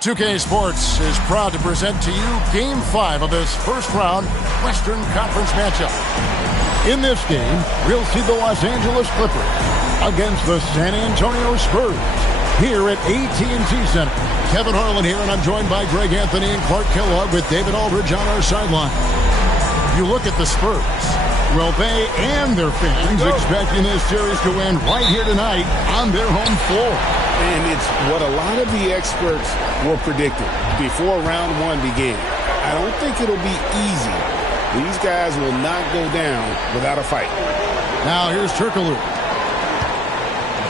2K Sports is proud to present to you Game 5 of this first-round Western Conference matchup. In this game, we'll see the Los Angeles Clippers against the San Antonio Spurs here at AT&T Center. Kevin Harlan here, and I'm joined by Greg Anthony and Clark Kellogg with David Aldridge on our sideline. You look at the Spurs. Well, they and their fans expecting this series to end right here tonight on their home floor. And it's what a lot of the experts were predicting before round one began. I don't think it'll be easy. These guys will not go down without a fight. Now here's Turkoglu.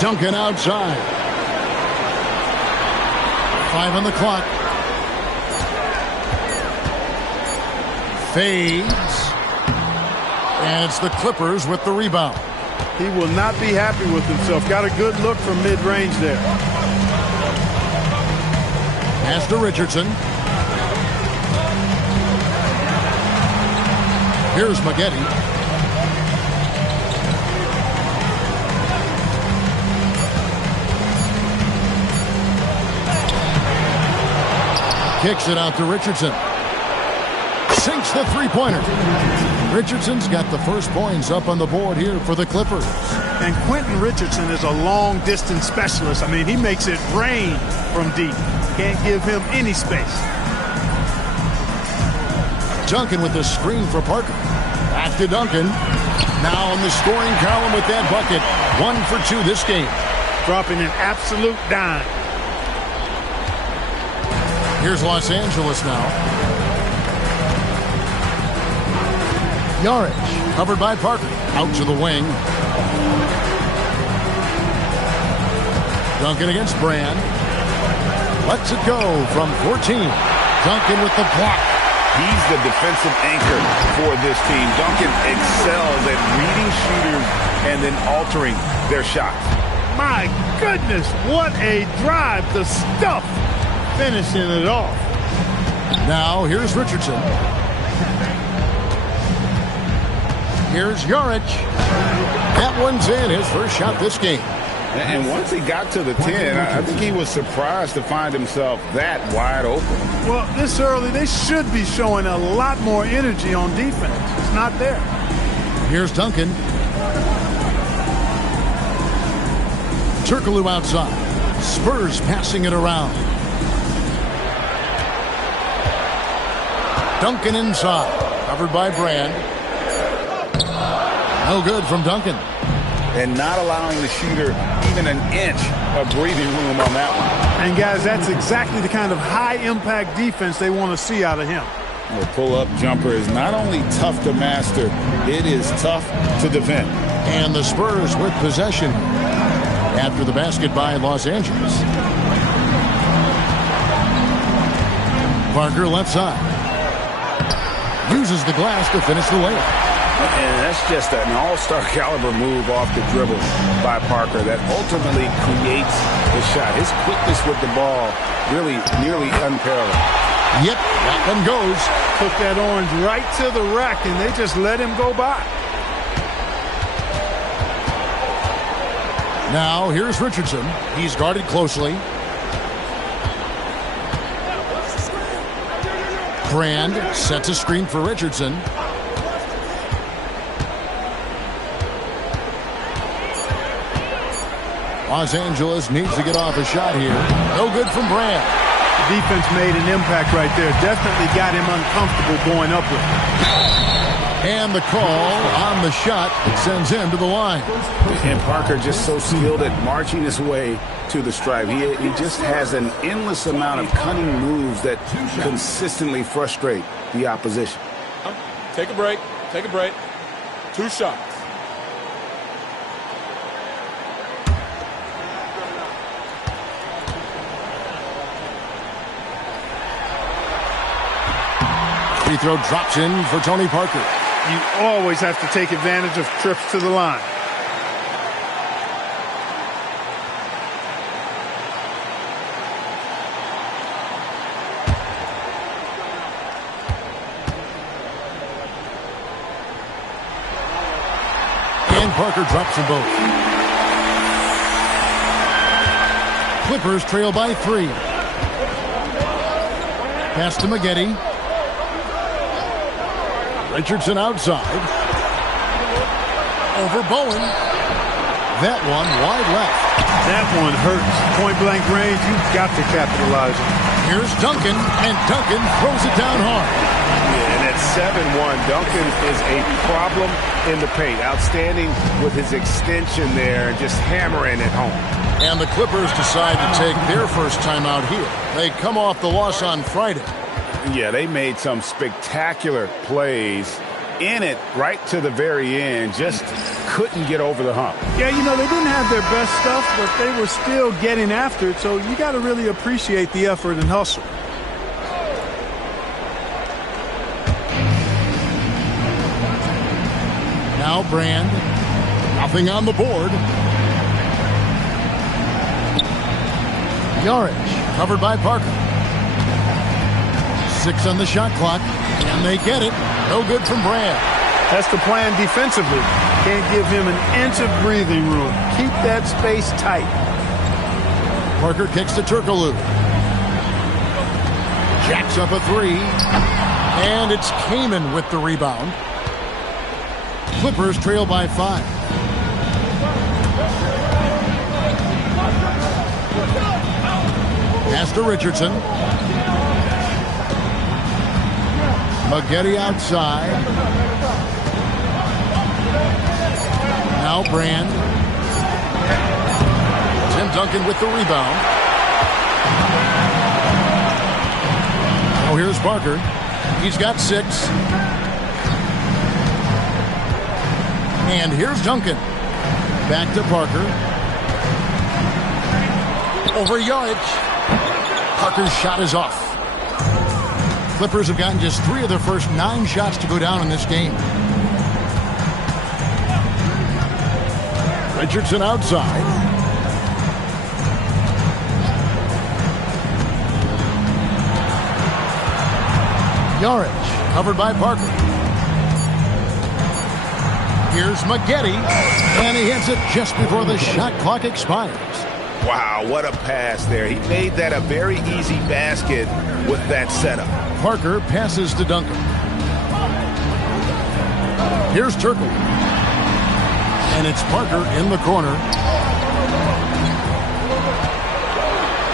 Duncan outside. 5 on the clock. Fades. And it's the Clippers with the rebound. He will not be happy with himself. Got a good look from mid-range there. Pass to Richardson. Here's Maggette. Kicks it out to Richardson. Sinks the three-pointer. Richardson's got the first points up on the board here for the Clippers. And Quentin Richardson is a long-distance specialist. I mean, he makes it rain from deep. Can't give him any space. Duncan with the screen for Parker. Back to Duncan. Now in the scoring column with that bucket. 1 for 2 this game. Dropping an absolute dime. Here's Los Angeles now. Yarich, covered by Parker. Out to the wing. Duncan against Brand. Lets it go from 14. Duncan with the block. He's the defensive anchor for this team. Duncan excels at reading shooters and then altering their shots. My goodness, what a drive. The stuff finishing it off. Now here's Richardson. Here's Yarich. That one's in, his first shot this game. And once he got to the 10, I think he was surprised to find himself that wide open. Well, this early, they should be showing a lot more energy on defense. It's not there. Here's Duncan. Turkoglu outside. Spurs passing it around. Duncan inside. Covered by Brand. No good from Duncan. And not allowing the shooter even an inch of breathing room on that one. And, guys, that's exactly the kind of high-impact defense they want to see out of him. The pull-up jumper is not only tough to master, it is tough to defend. And the Spurs with possession after the basket by Los Angeles. Parker left side. Uses the glass to finish the layup. And that's just an all-star caliber move off the dribble by Parker that ultimately creates the shot. His quickness with the ball really nearly unparalleled. Yep, that one goes. Took that orange right to the rack, and they just let him go by. Now here's Richardson. He's guarded closely. Brand sets a screen for Richardson. Los Angeles needs to get off a shot here. No good from Brand. The defense made an impact right there. Definitely got him uncomfortable going up with it. And the call on the shot sends him to the line. And Parker just so skilled at marching his way to the stripe. He just has an endless amount of cunning moves that consistently frustrate the opposition. Take a break. Take a break. 2 shots. Free throw drops in for Tony Parker. You always have to take advantage of trips to the line. Parker drops them both. Clippers trail by 3. Pass to Maggette. Richardson outside. Over Bowen. That one wide left. That one hurts. Point-blank range, you've got to capitalize on. Here's Duncan, and Duncan throws it down hard. Yeah, and at 7-1, Duncan is a problem in the paint. Outstanding with his extension there, just hammering it home. And the Clippers decide to take their first timeout here. They come off the loss on Friday. Yeah, they made some spectacular plays in it right to the very end. Just couldn't get over the hump. Yeah, you know, they didn't have their best stuff, but they were still getting after it, so you got to really appreciate the effort and hustle. Now Brand. Nothing on the board. Yarich covered by Parker. 6 on the shot clock, and they get it. No good from Brand. That's the plan defensively. Can't give him an inch of breathing room. Keep that space tight. Parker kicks to Turkoglu. Jacks up a 3. And it's Kaman with the rebound. Clippers trail by 5. Pass to Richardson. Maggette outside. Now Brand. Tim Duncan with the rebound. Oh, here's Parker. He's got 6. And here's Duncan. Back to Parker. Over Yarich. Parker's shot is off. Clippers have gotten just 3 of their first 9 shots to go down in this game. Richardson outside. Yarich covered by Parker. Here's Maggette, and he hits it just before the shot clock expires. Wow, what a pass there. He made that a very easy basket with that setup. Parker passes to Duncan. Here's Turkoglu. And it's Parker in the corner.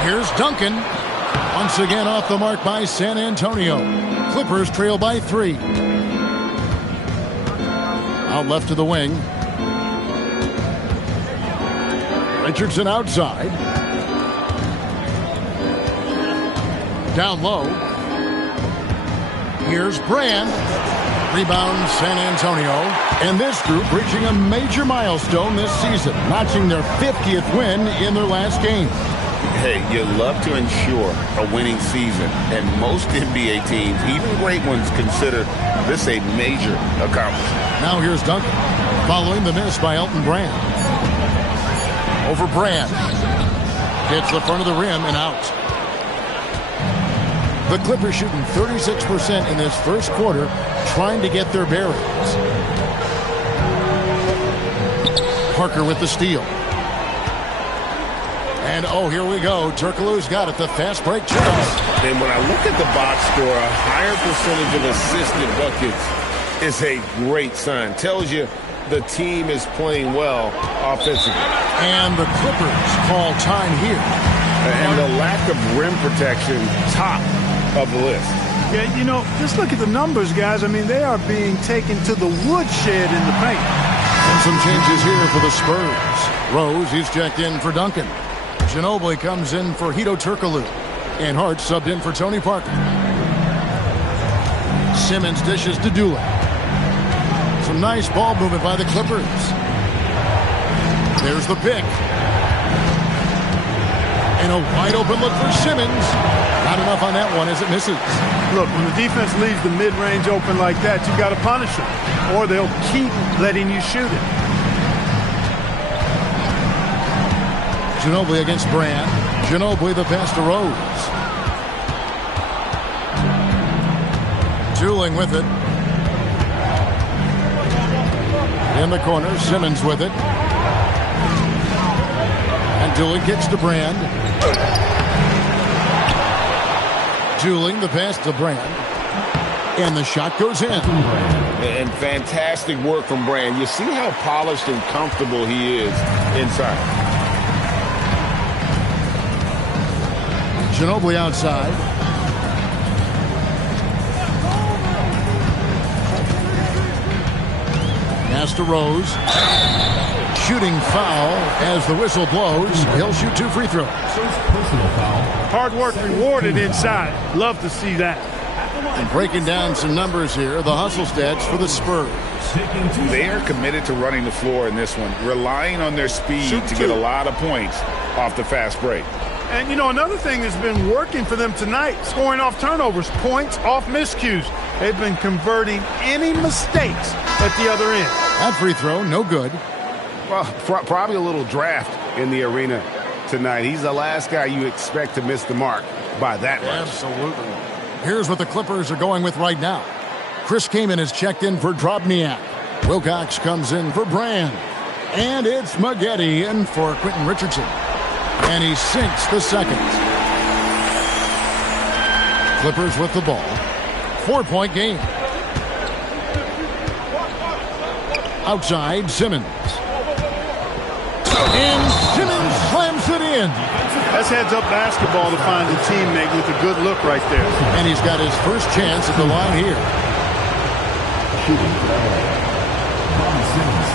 Here's Duncan. Once again off the mark by San Antonio. Clippers trail by 3. Out left to the wing. Richardson outside. Down low. Here's Brand. Rebound San Antonio. And this group reaching a major milestone this season, notching their 50th win in their last game. Hey, you love to ensure a winning season, and most NBA teams, even great ones, consider this a major accomplishment. Now here's Duncan, following the miss by Elton Brand. Over Brand. Hits the front of the rim and out. The Clippers shooting 36% in this first quarter, trying to get their bearings. Parker with the steal. And, oh, here we go. Turkoglu's got it. The fast break chance. And when I look at the box score, a higher percentage of assisted buckets is a great sign. Tells you the team is playing well offensively. And the Clippers call time here. And the lack of rim protection, top of the list. Yeah, you know, just look at the numbers, guys. I mean, they are being taken to the woodshed in the paint. And some changes here for the Spurs. Rose, he's checked in for Duncan. Ginobili comes in for Hedo Turkoglu. And Hart subbed in for Tony Parker. Simmons dishes to Dulak. Some nice ball movement by the Clippers. There's the pick. And a wide open look for Simmons. Not enough on that one as it misses. Look, when the defense leaves the mid-range open like that, you got to punish them, or they'll keep letting you shoot it. Ginobili against Brand. Ginobili the pass to Rose. Tooling with it. In the corner, Simmons with it. And Dooling kicks to Brand. Dooling the pass to Brand. And the shot goes in. And fantastic work from Brand. You see how polished and comfortable he is inside. Ginobili outside. Pass to Rose. Shooting foul as the whistle blows. He'll shoot 2 free throws. Hard work rewarded inside. Love to see that. And breaking down some numbers here, the hustle stats for the Spurs. They are committed to running the floor in this one, relying on their speed to get a lot of points off the fast break. And, you know, another thing that's been working for them tonight, scoring off turnovers, points off miscues. They've been converting any mistakes at the other end. That free throw, no good. Well, probably a little draft in the arena tonight. He's the last guy you expect to miss the mark by that much. Absolutely. Here's what the Clippers are going with right now. Chris Kaman is checked in for Drobniak. Wilcox comes in for Brand. And it's Maggette in for Quentin Richardson. And he sinks the second. Clippers with the ball. 4-point game. Outside, Simmons. And Simmons slams it in. That's heads-up basketball to find a teammate with a good look right there. And he's got his first chance at the line here. Shooting for Simmons.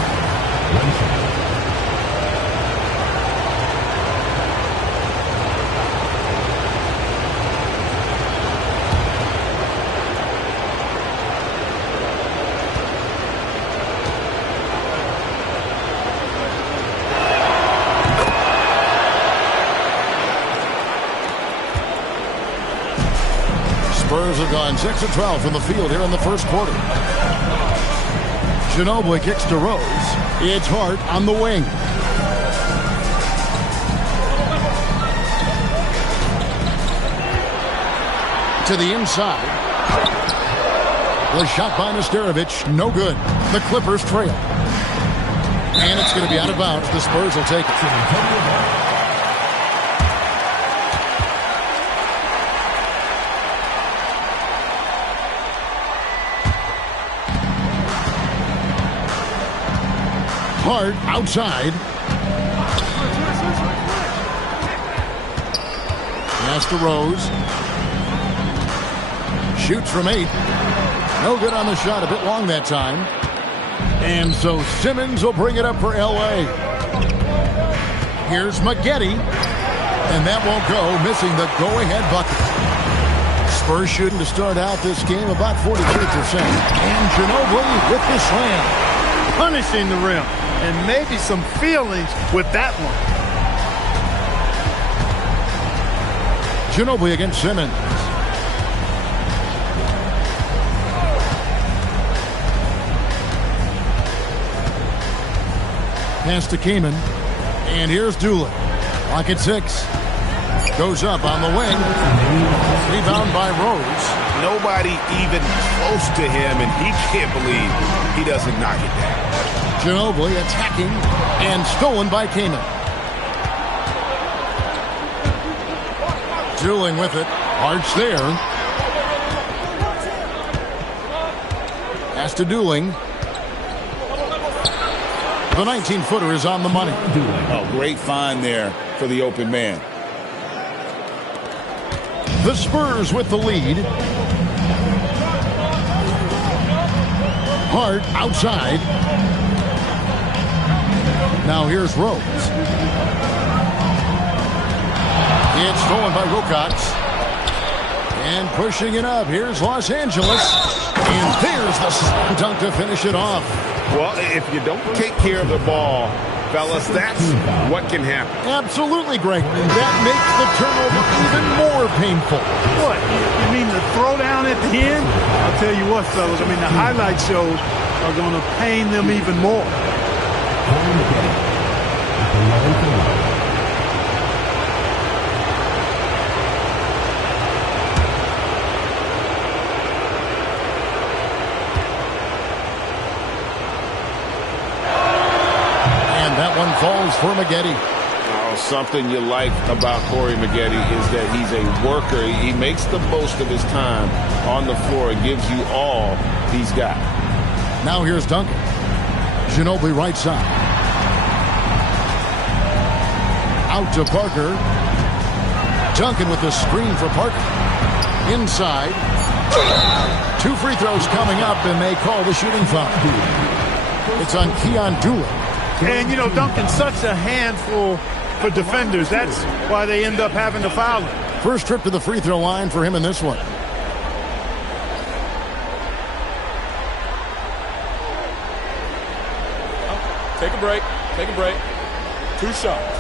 Spurs have gone 6 of 12 from the field here in the first quarter. Ginobili kicks to Rose. It's Hart on the wing. To the inside. The shot by Nesterovic, no good. The Clippers trail. And it's going to be out of bounds. The Spurs will take it. Hart outside. Pass to Rose. Shoots from 8. No good on the shot. A bit long that time. And so Simmons will bring it up for L.A. Here's Maggette. And that won't go, missing the go-ahead bucket. Spurs shooting to start out this game about 42%. And Ginobili with the slam. Punishing the rim. And maybe some feelings with that one. Ginobili against Simmons. Pass to Kaman. And here's Dooling. Clock at 6. Goes up on the wing. Rebound by Rose. Nobody even close to him, and he can't believe he doesn't knock it down. Ginobili attacking and stolen by Kaman. Dooling with it. Hart's there. Pass to Dooling. The 19-footer is on the money. Oh, great find there for the open man. The Spurs with the lead. Hart outside. Now here's Rose. It's stolen by Wilcox. And pushing it up. Here's Los Angeles. And there's the slam dunk to finish it off. Well, if you don't take care of the ball, fellas, that's what can happen. Absolutely, Greg. That makes the turnover even more painful. What? You mean the throwdown at the end? I'll tell you what, fellas. I mean, the highlight shows are going to pain them even more. one falls for Maggette. Oh, something you like about Corey Maggette is that he's a worker. He makes the most of his time on the floor and gives you all he's got. Now here's Duncan. Ginobili right side. Out to Parker. Duncan with the screen for Parker. Inside. 2 free throws coming up, and they call the shooting foul. It's on Keon Doolin. And, you know, Duncan's such a handful for defenders. That's why they end up having to foul him. First trip to the free throw line for him in this one. Take a break. Take a break. 2 shots.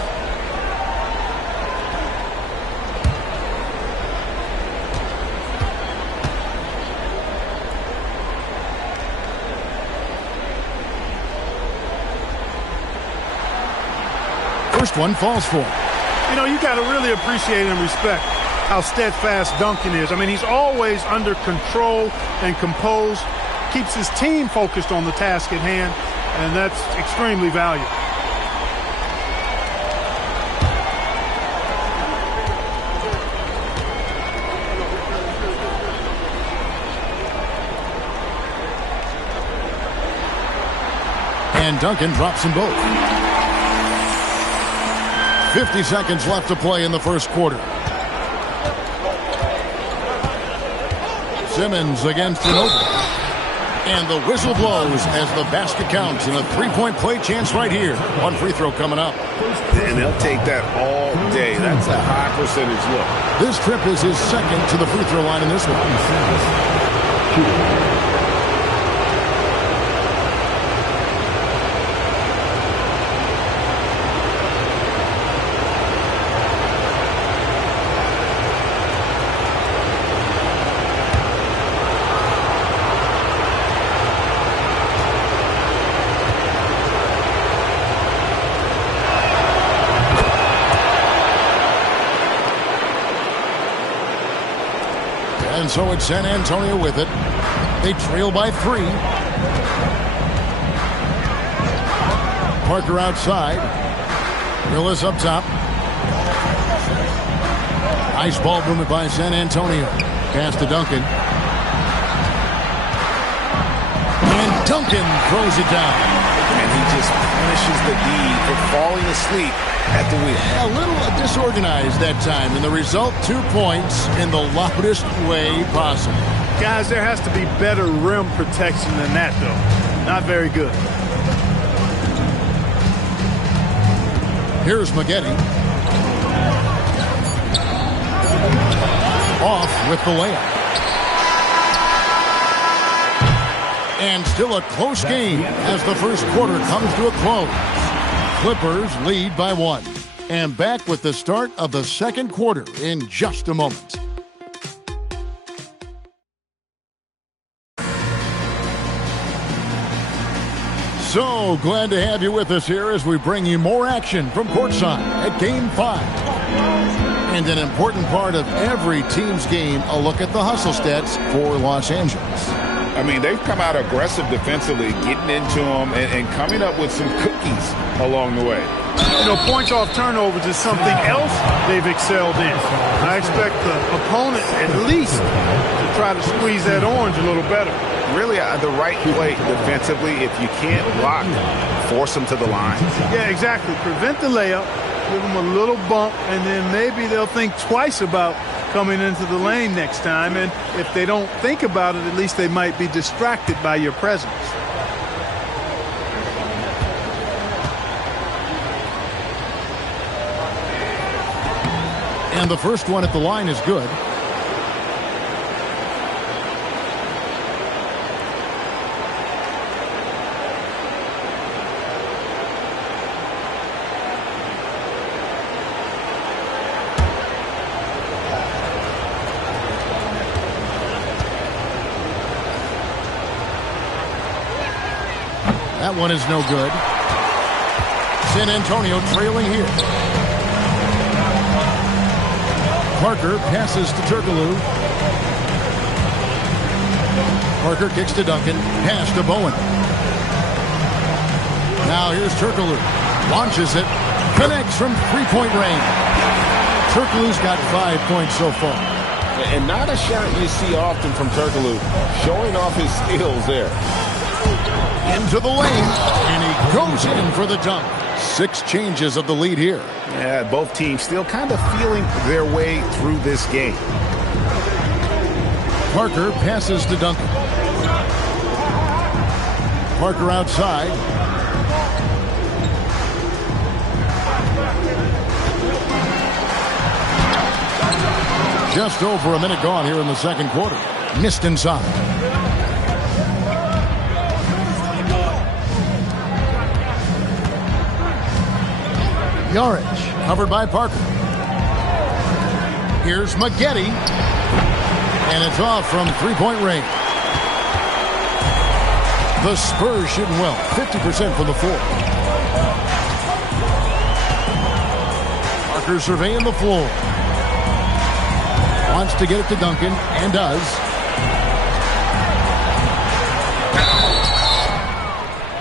First one falls for him. You know, you got to really appreciate and respect how steadfast Duncan is. I mean, he's always under control and composed, keeps his team focused on the task at hand, and that's extremely valuable. And Duncan drops them both. 50 seconds left to play in the first quarter. Simmons against Ginobili. And the whistle blows as the basket counts, and a three-point play chance right here. One free throw coming up. And they'll take that all day. That's a high percentage look. This trip is his second to the free throw line in this one. And so it's San Antonio with it. They trail by 3. Parker outside. Willis up top. Nice ball movement by San Antonio. Pass to Duncan. And Duncan throws it down. And he just punishes the D for falling asleep at the wheel. A little disorganized that time, and the result 2 points in the loudest way possible. Guys, there has to be better rim protection than that, though. Not very good. Here's Maggette. Off with the layup. And still a close game as the first quarter comes to a close. Clippers lead by 1. And back with the start of the second quarter in just a moment. So glad to have you with us here as we bring you more action from courtside at Game 5. And an important part of every team's game, a look at the hustle stats for Los Angeles. I mean, they've come out aggressive defensively, getting into them and coming up with some cookies along the way. You know, points off turnovers is something else they've excelled in. I expect the opponent at least to try to squeeze that orange a little better. Really, the right play defensively, if you can't block, force them to the line. Yeah, exactly. Prevent the layup, give them a little bump, and then maybe they'll think twice about coming into the lane next time. And if they don't think about it, at least they might be distracted by your presence. And the first one at the line is good. That one is no good. San Antonio trailing here. Parker passes to Turkoglu. Parker kicks to Duncan. Pass to Bowen. Now here's Turkoglu. Launches it. Connects from three-point range. Turkoglu's got 5 points so far. And not a shot you see often from Turkoglu. Showing off his skills there. Into the lane. And he goes in for the dunk. 6 changes of the lead here. Yeah, both teams still kind of feeling their way through this game. Parker passes to Duncan. Parker outside. Just over a minute gone here in the second quarter. Missed inside. Yarich covered by Parker. Here's Maggette. And it's off from three-point range. The Spurs shooting well. 50% from the floor. Parker surveying the floor. Wants to get it to Duncan, and does.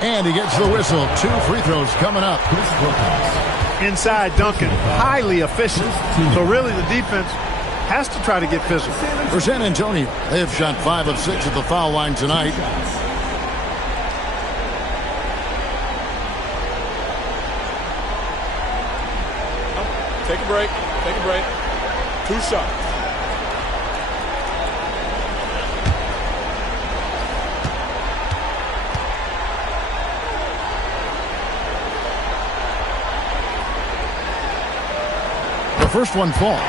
And he gets the whistle. 2 free throws coming up. Inside Duncan, highly efficient. So really the defense has to try to get physical. For San Antonio, they have shot 5 of 6 at the foul line tonight. Take a break. Take a break. 2 shots. The first one falls.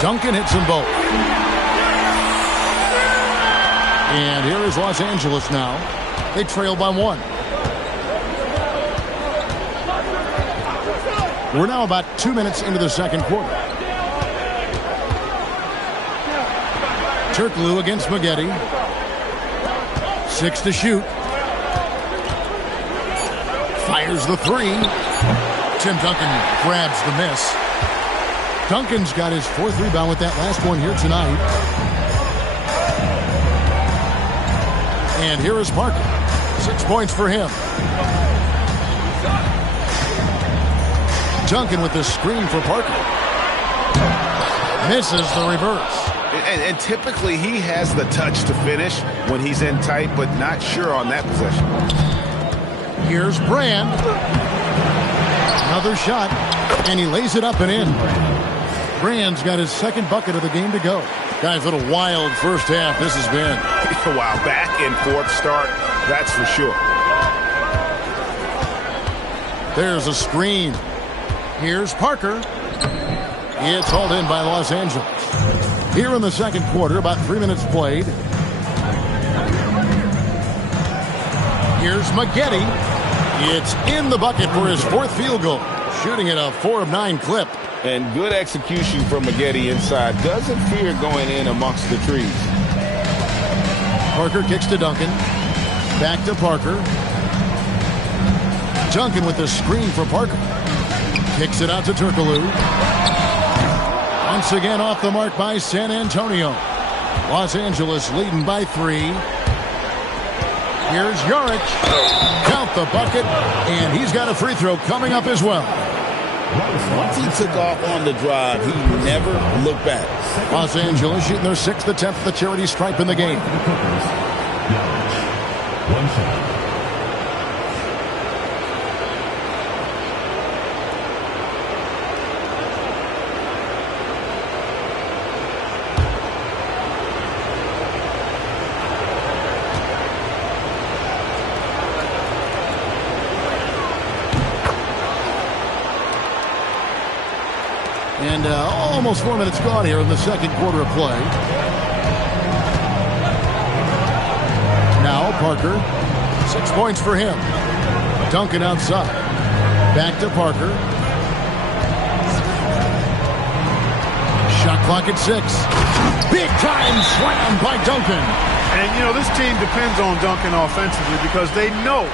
Duncan hits them both. And here is Los Angeles now. They trail by 1. We're now about 2 minutes into the second quarter. Turkoglu against Maggette. 6 to shoot. Fires the 3. Tim Duncan grabs the miss. Duncan's got his 4th rebound with that last one here tonight. And here is Parker. 6 points for him. Duncan with the screen for Parker. Misses the reverse. And typically he has the touch to finish when he's in tight, but not sure on that possession. Here's Brand. Another shot. And he lays it up and in. Brand's got his 2nd bucket of the game to go. Guys, what a wild first half this has been. Wow, back and forth start, that's for sure. There's a screen. Here's Parker. It's hauled in by Los Angeles. Here in the second quarter, about 3 minutes played. Here's Maggette. It's in the bucket for his 4th field goal. Shooting at a 4 of 9 clip. And good execution from Maggette inside. Doesn't fear going in amongst the trees. Parker kicks to Duncan. Back to Parker. Duncan with the screen for Parker. Kicks it out to Turkoglu. Once again off the mark by San Antonio. Los Angeles leading by 3. Here's Yarich. Count the bucket. And he's got a free throw coming up as well. Once he took off on the drive, he never looked back. Los Angeles shooting their 6th attempt at the charity stripe in the game. 1 shot. And almost 4 minutes gone here in the second quarter of play. Now Parker. 6 points for him. Duncan outside. Back to Parker. Shot clock at 6. Big time slam by Duncan. And, you know, this team depends on Duncan offensively because they know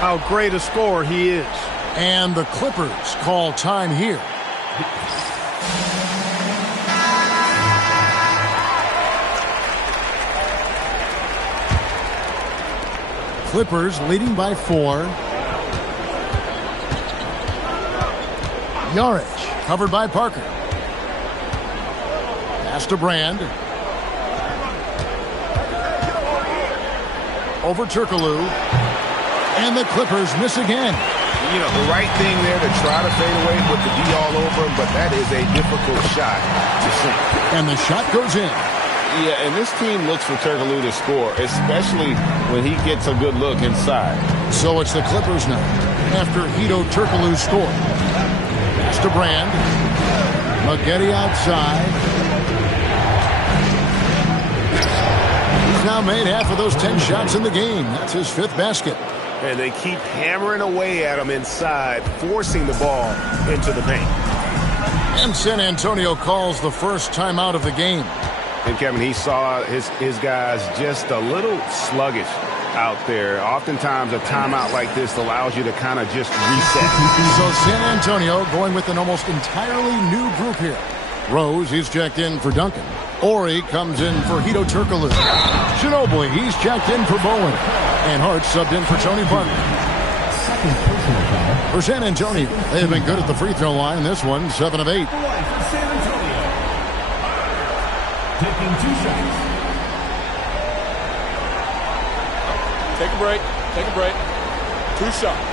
how great a scorer he is. And the Clippers call time here. Clippers leading by 4. Yarich covered by Parker. Pass to Brand. Over Turkoglu. And the Clippers miss again. You know, the right thing there to try to fade away with the D all over him, but that is a difficult shot to sink. And the shot goes in. Yeah, and this team looks for Turkoglu to score, especially when he gets a good look inside. So it's the Clippers now, after Hedo Turkoglu scored. Pass to Brand. Maggette outside. He's now made half of those 10 shots in the game. That's his 5th basket. And they keep hammering away at him inside, forcing the ball into the paint. And San Antonio calls the first timeout of the game. And, Kevin, he saw his guys just a little sluggish out there. Oftentimes, a timeout like this allows you to kind of just reset. So San Antonio going with an almost entirely new group here. Rose, he's checked in for Duncan. Ori comes in for Hedo Turkoglu. Ginobili, he's checked in for Bowen. And Hart subbed in for Tony Parker. Second personal foul. For San Antonio, they have been good at the free throw line. This one, 7 of 8. San Antonio. Taking 2 shots. Take a break. Take a break. 2 shots.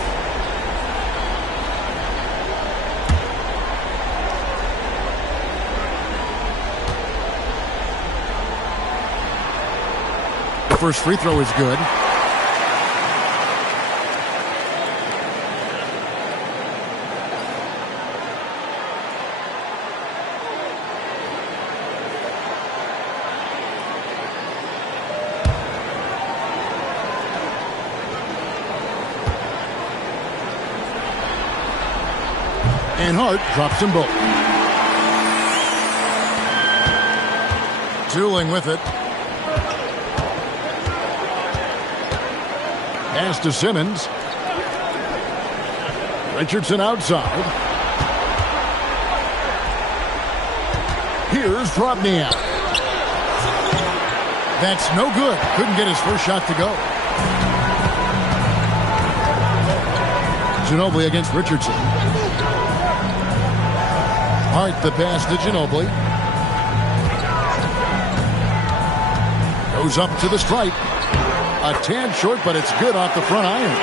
The first free throw is good. And Hart drops them both. Tooling with it. Pass to Simmons. Richardson outside. Here's Dropniak. That's no good. Couldn't get his first shot to go. Ginobili against Richardson. Hart the pass to Ginobili. Goes up to the stripe. A tad short, but it's good off the front iron.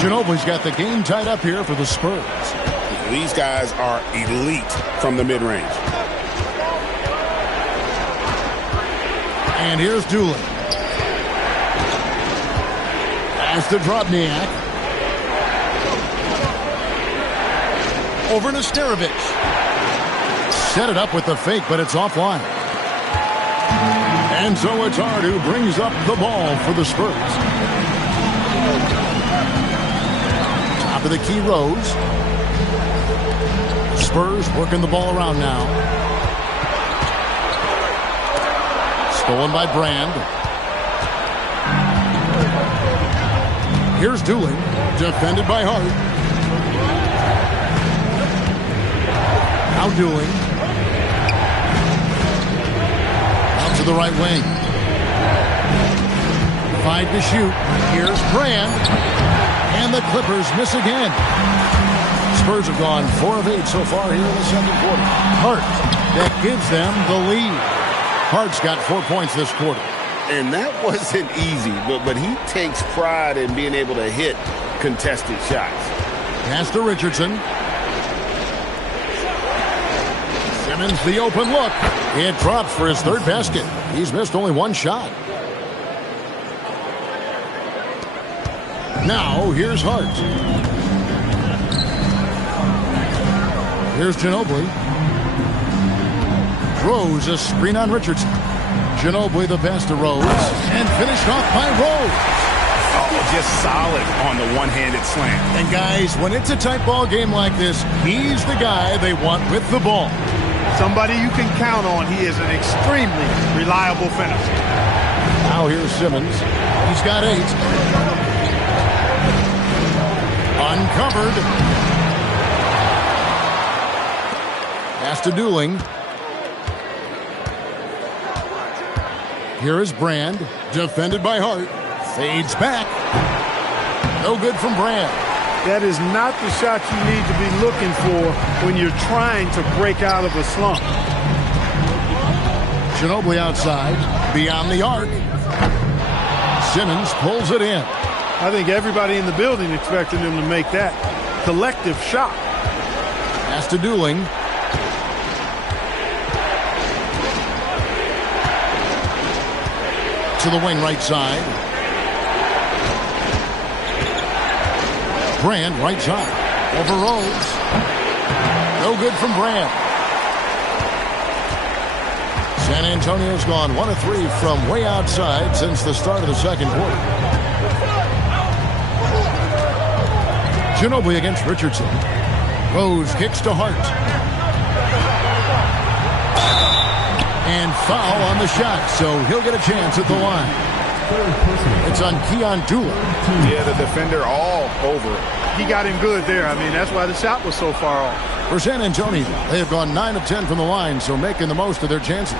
Ginobili's got the game tied up here for the Spurs. These guys are elite from the mid-range. And here's Doolin. Pass to Dropniak. Over to Sterovich. Set it up with the fake, but it's offline. And so it's Hart who brings up the ball for the Spurs. Top of the key, Rose. Spurs working the ball around now. Stolen by Brand. Here's Doolin. Defended by Hart. Now Doolin. Out to the right wing. 5 to shoot. Here's Brand. And the Clippers miss again. Spurs have gone 4 of 8 so far here in the second quarter. Hart, that gives them the lead. Hart's got 4 points this quarter. And that wasn't easy, but he takes pride in being able to hit contested shots. Pass to Richardson. Simmons the open look. It drops for his 3rd basket. He's missed only 1 shot. Now here's Hart. Here's Ginobili. Rose a screen on Richardson. Ginobili the pass to Rose. And finished off by Rose. Oh, just solid on the one-handed slam. And guys, when it's a tight ball game like this, he's the guy they want with the ball. Somebody you can count on. He is an extremely reliable finisher. Now here's Simmons. He's got 8. Uncovered. Pass to Dooling. Here is Brand. Defended by Hart. Fades back. No good from Brand. That is not the shot you need to be looking for when you're trying to break out of a slump. Ginobili outside. Beyond the arc. Simmons pulls it in. I think everybody in the building expected him to make that collective shot. Pass to Dooling. To the wing right side. Brand right side. Over Rose. No good from Brand. San Antonio's gone 1 of 3 from way outside since the start of the second quarter. Ginobili against Richardson. Rose kicks to Hart. And foul on the shot, so he'll get a chance at the line. It's on Keon Dula. Yeah, the defender all over it. He got him good there. I mean, that's why the shot was so far off. For San Antonio, they have gone 9 of 10 from the line, so making the most of their chances.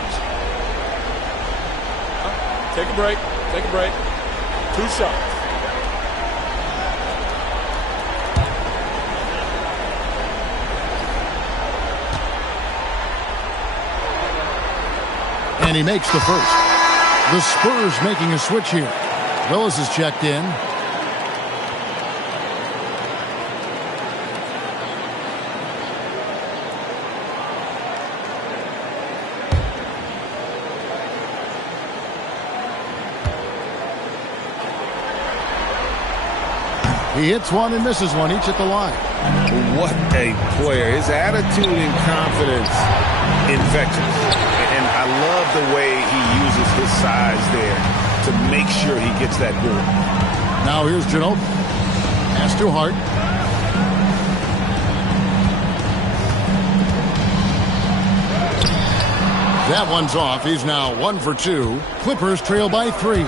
Take a break. Take a break. 2 shots. And he makes the first. The Spurs making a switch here. Willis is checked in. He hits one and misses one, each at the line. What a player. His attitude and confidence infectious. And I love the way he uses his size there to make sure he gets that goal. Now here's Ginobili. Pass to Hart. That one's off. He's now 1 for 2. Clippers trail by 3.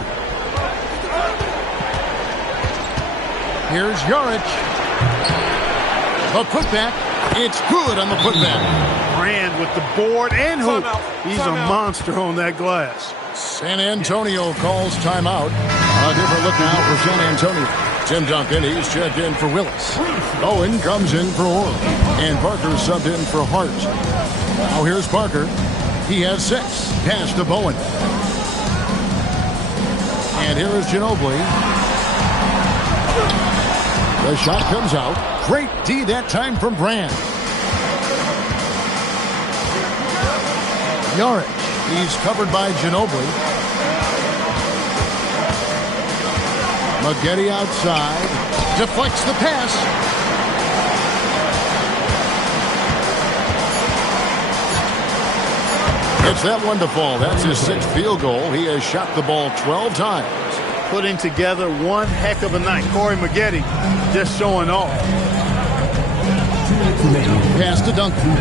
Here's Jaric. The putback. It's good on the putback. Brand with the board and hoop. He's a Timeout. monster on that glass. San Antonio calls timeout. A different look now for San Antonio. Tim Duncan, he's checked in for Willis. Owen comes in for Orr. And Parker subbed in for Hart. Now here's Parker. He has 6. Pass to Bowen. And here is Ginobili. The shot comes out. Great D that time from Brand. Jaric. He's covered by Ginobili. Maggette outside. Deflects the pass. It's that one to fall. That's his 6th field goal. He has shot the ball 12 times. Putting together one heck of a night. Corey Maggette just showing off. Pass to Duncan.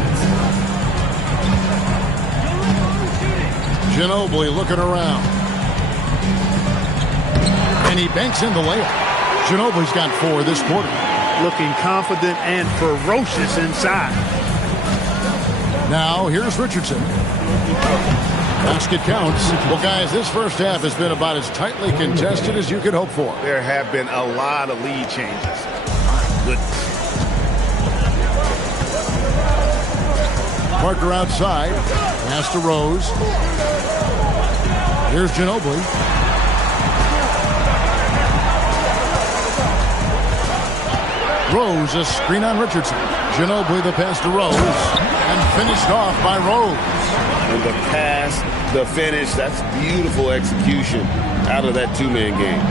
Ginobili looking around. And he banks in the layup. Ginobili's got 4 this quarter. Looking confident and ferocious inside. Now here's Richardson. Basket counts. Well, guys, this first half has been about as tightly contested as you could hope for. There have been a lot of lead changes. Goodness. Parker outside. Pass to Rose. Here's Ginobili. Rose, a screen on Richardson. Ginobili, the pass to Rose. And finished off by Rose. And the pass, the finish, that's beautiful execution out of that 2-man game.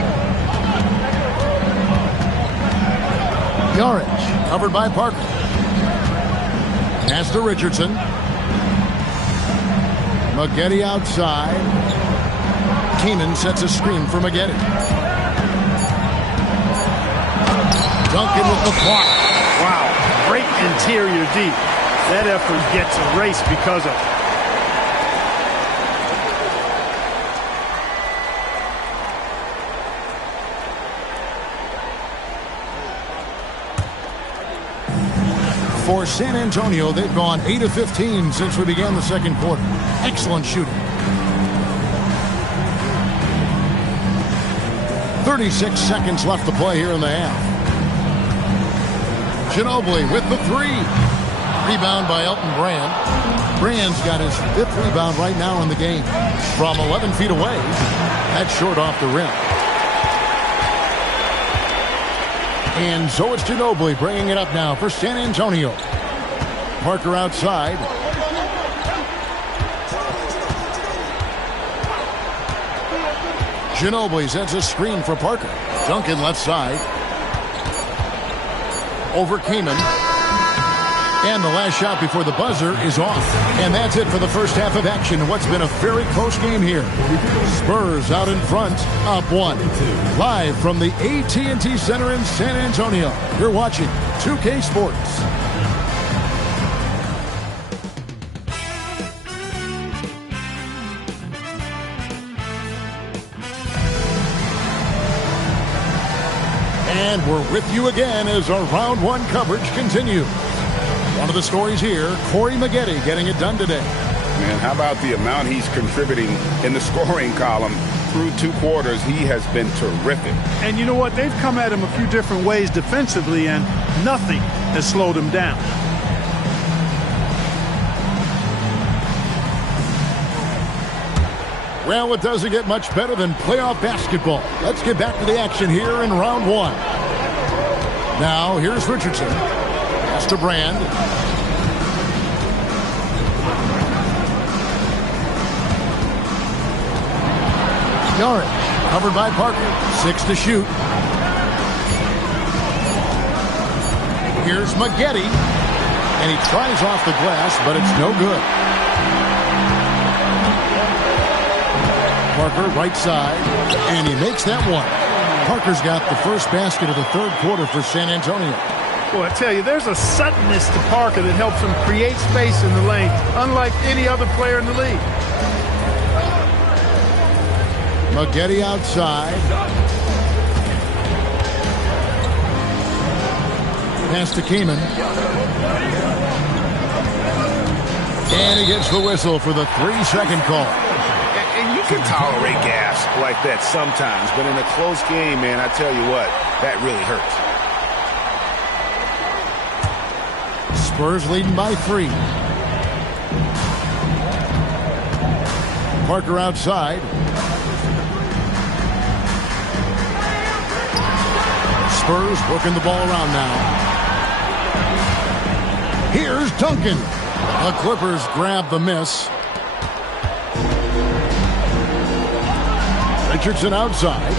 Jaric, covered by Parker. Pass to Richardson. Maggette outside. Keenan sets a screen for Maggette. Duncan with the block. Wow, great interior D. That effort gets erased because of it. For San Antonio, they've gone 8 of 15 since we began the second quarter. Excellent shooting. 36 seconds left to play here in the half. Ginobili with the three. Rebound by Elton Brand. Brand's got his 5th rebound right now in the game. From 11 feet away, that's short off the rim. And so it's Ginobili bringing it up now for San Antonio. Parker outside. Ginobili sets a screen for Parker. Duncan left side. Over Kaman. And the last shot before the buzzer is off. And that's it for the first half of action in what's been a very close game here. Spurs out in front, up 1. Live from the AT&T Center in San Antonio. You're watching 2K Sports. And we're with you again as our round 1 coverage continues. One of the stories here, Corey Maggette getting it done today. Man, how about the amount he's contributing in the scoring column? Through 2 quarters, he has been terrific. And you know what? They've come at him a few different ways defensively, and nothing has slowed him down. Well, it doesn't get much better than playoff basketball. Let's get back to the action here in round 1. Now, here's Richardson. Pass to Brand. Yarick, covered by Parker. 6 to shoot. Here's Maggette. And he tries off the glass, but it's no good. Parker, right side. And he makes that one. Parker's got the first basket of the 3rd quarter for San Antonio. Boy, I tell you, there's a suddenness to Parker that helps him create space in the lane, unlike any other player in the league. Maggette outside. Pass to Kaman. And he gets the whistle for the 3-second call. And you can tolerate gas like that sometimes, but in a close game, man, I tell you what, that really hurts. Spurs leading by 3. Parker outside. Spurs working the ball around now. Here's Duncan. The Clippers grab the miss. Richardson outside.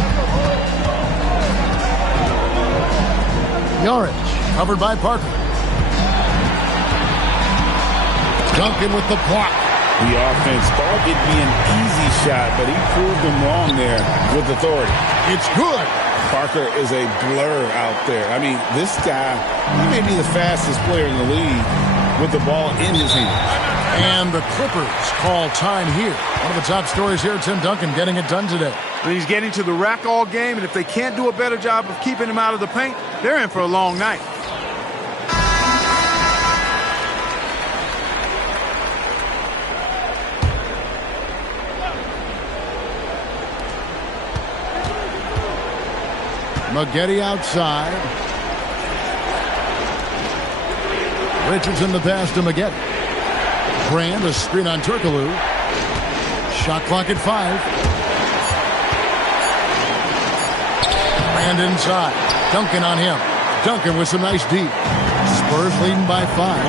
Yarick covered by Parker. Duncan with the block. The offense thought it'd be an easy shot, but he proved them wrong there with authority. It's good. Parker is a blur out there. I mean, this guy, he may be the fastest player in the league with the ball in his hands. And the Clippers call time here. One of the top stories here, Tim Duncan getting it done today. And he's getting to the rack all game, and if they can't do a better job of keeping him out of the paint, they're in for a long night. Maggette outside. Richardson the pass to Maggette. Brand a screen on Turkoglu. Shot clock at 5. Brand inside. Duncan on him. Duncan with some nice deep. Spurs leading by 5.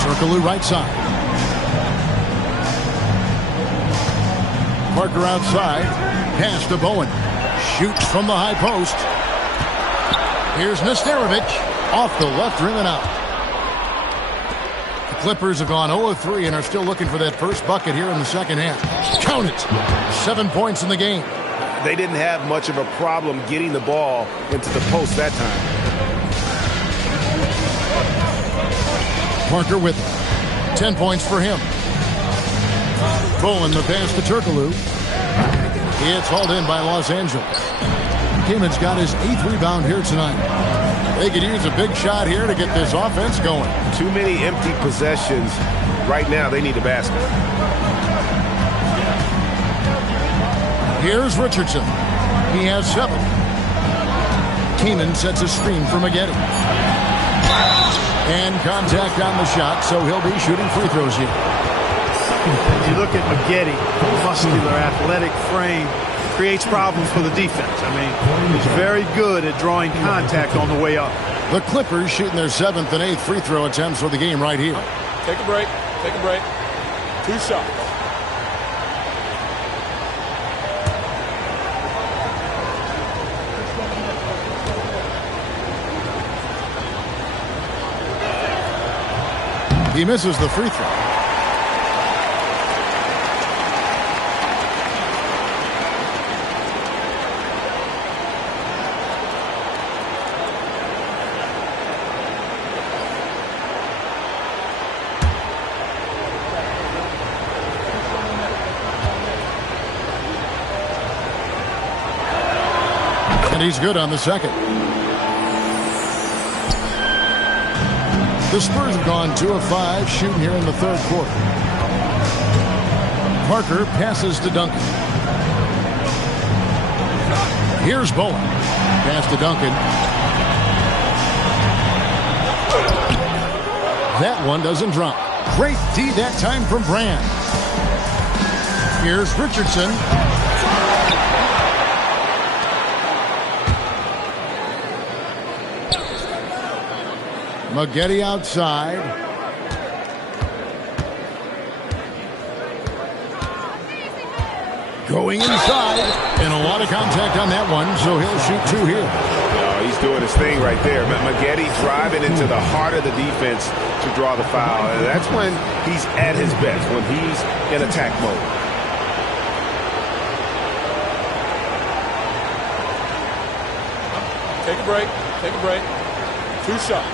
Turkoglu right side. Parker outside. Pass to Bowen. Shoots from the high post. Here's Nesterovic. Off the left rim and out. The Clippers have gone 0-3 and are still looking for that first bucket here in the second half. Count it. 7 points in the game. They didn't have much of a problem getting the ball into the post that time. Parker with it. 10 points for him. Bowen the pass to Turkoglu. It's hauled in by Los Angeles. Kamen's got his 8th rebound here tonight. They could use a big shot here to get this offense going. Too many empty possessions. Right now, they need a basket. Here's Richardson. He has 7. Kaman sets a screen for Maggette. And contact on the shot, so he'll be shooting free throws here. You look at Maggette, muscular, athletic frame, creates problems for the defense. I mean, he's very good at drawing contact on the way up. The Clippers shooting their 7th and 8th free throw attempts for the game right here. Take a break. Take a break. 2 shots. He misses the free throw. And he's good on the second. The Spurs have gone 2 of 5 shooting here in the 3rd quarter. Parker passes to Duncan. Here's Bowen. Pass to Duncan. That one doesn't drop. Great D that time from Brand. Here's Richardson. Maggette outside. Going inside. And a lot of contact on that one, so he'll shoot 2 here. He's doing his thing right there. Maggette driving into the heart of the defense to draw the foul. And that's when he's at his best, when he's in attack mode. Take a break. Take a break. 2 shots.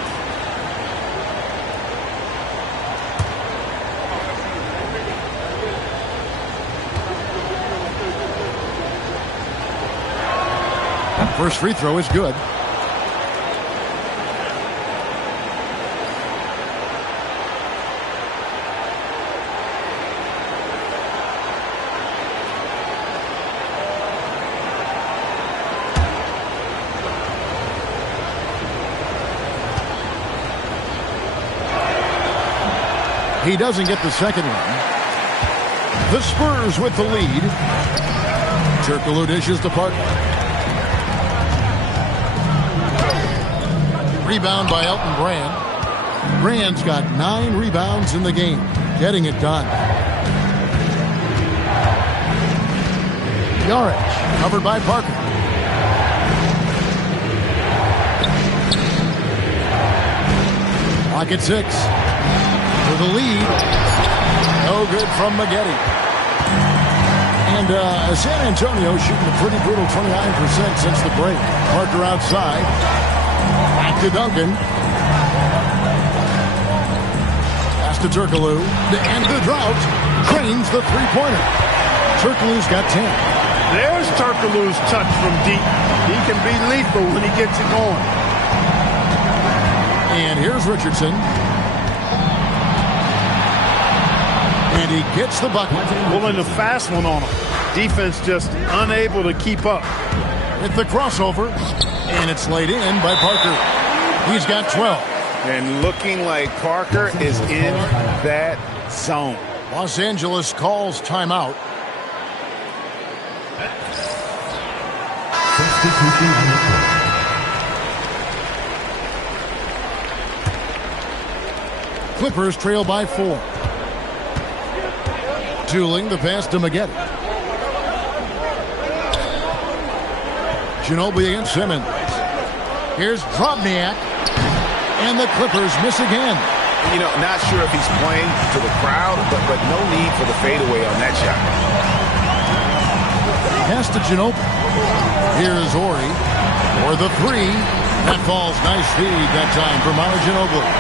First free throw is good. He doesn't get the second one. The Spurs with the lead. Turkoglu dishes to Parker. Rebound by Elton Brand. Brand's got 9 rebounds in the game. Getting it done. Yarich covered by Parker. Lock at 6. For the lead. No good from Maggette. And San Antonio shooting a pretty brutal 29% since the break. Parker outside. Back to Duncan. Pass to Turkoglu. And the drought drains the three-pointer. Turkoglu's got 10. There's Turkoglu's touch from deep. He can be lethal when he gets it going. And here's Richardson. And he gets the bucket. Pulling the fast one on him. Defense just unable to keep up. With the crossover. And it's laid in by Parker. He's got 12. And looking like Parker is in that zone. Los Angeles calls timeout. Clippers trail by 4. Tooling the pass to Maggette. Ginobili against Simmons. Here's Drobniak. And the Clippers miss again. You know, not sure if he's playing to the crowd, but no need for the fadeaway on that shot. Pass to Ginobili. Here's Ori. For the 3. That falls. Nice feed that time for Manu Ginobili.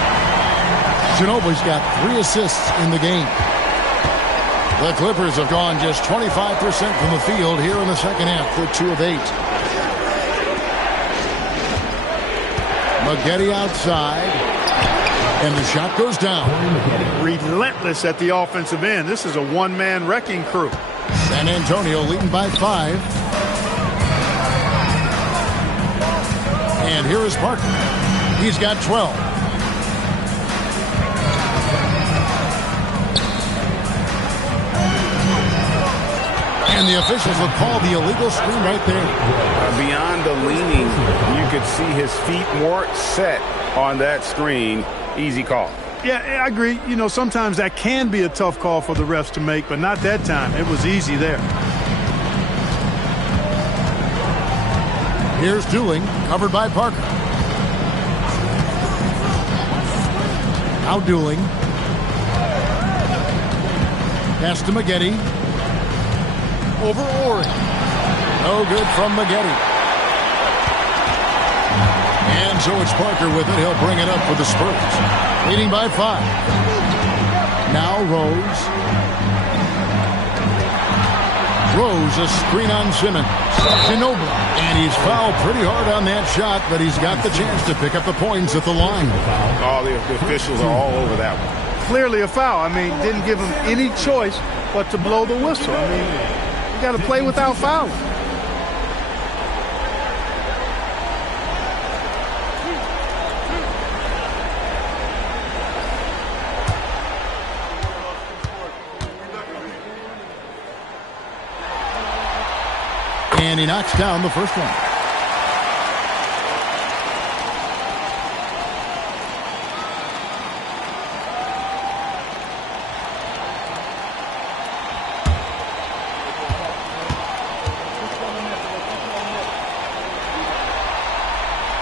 Ginobili's got 3 assists in the game. The Clippers have gone just 25% from the field here in the second half. They're 2 of 8. Maggette outside. And the shot goes down. Relentless at the offensive end. This is a one-man wrecking crew. San Antonio leading by 5. And here is Parker. He's got 12. And the officials will call the illegal screen right there. Beyond the leaning, you could see his feet more set on that screen. Easy call. Yeah, I agree. You know, sometimes that can be a tough call for the refs to make, but not that time. It was easy there. Here's Dooling, covered by Parker. Now Dooling. Pass to Maggette. Over Ori. No good from Maggette. And so it's Parker with it. He'll bring it up for the Spurs. Leading by 5. Now Rose. Rose, a screen on Simmons. Ginobili. And he's fouled pretty hard on that shot, but he's got the chance to pick up the points at the line. All the officials are all over that one. Clearly a foul. I mean, didn't give him any choice but to blow the whistle. I mean, you got to play without fouling. And he knocks down the first one.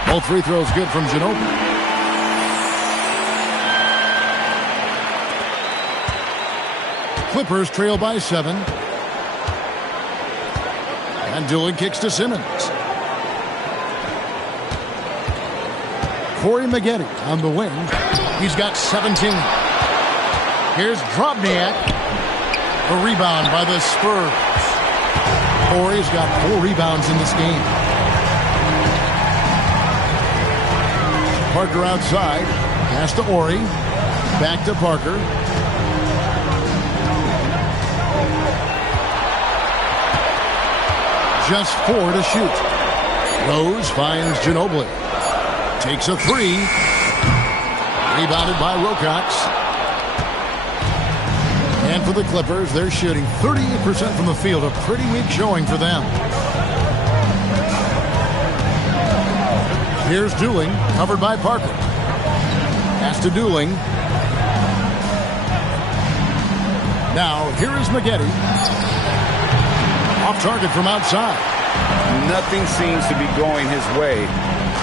Both free throws good from Ginobili. Clippers trail by 7. And Dooling kicks to Simmons. Corey Maggette on the wing. He's got 17. Here's Drobniak. A rebound by the Spurs. Corey's got 4 rebounds in this game. Parker outside. Pass to Ori. Back to Parker. Just 4 to shoot. Rose finds Ginobili. Takes a 3. Rebounded by Wilcox. And for the Clippers, they're shooting 38% from the field. A pretty weak showing for them. Here's Dooling, covered by Parker. Pass to Dooling. Now, here is Maggette. Off target from outside. Nothing seems to be going his way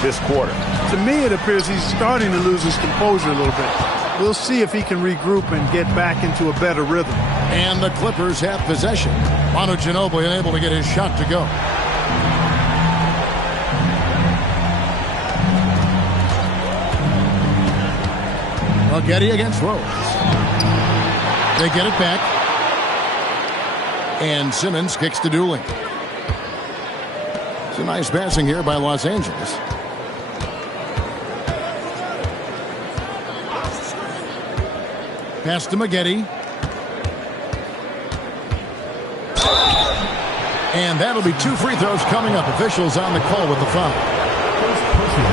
this quarter. To me, it appears he's starting to lose his composure a little bit. We'll see if he can regroup and get back into a better rhythm. And the Clippers have possession. Manu Ginobili unable to get his shot to go. Maggette against Rose. They get it back. And Simmons kicks to Dooling. It's a nice passing here by Los Angeles. Pass to Maggette. And that'll be 2 free throws coming up. Officials on the call with the foul.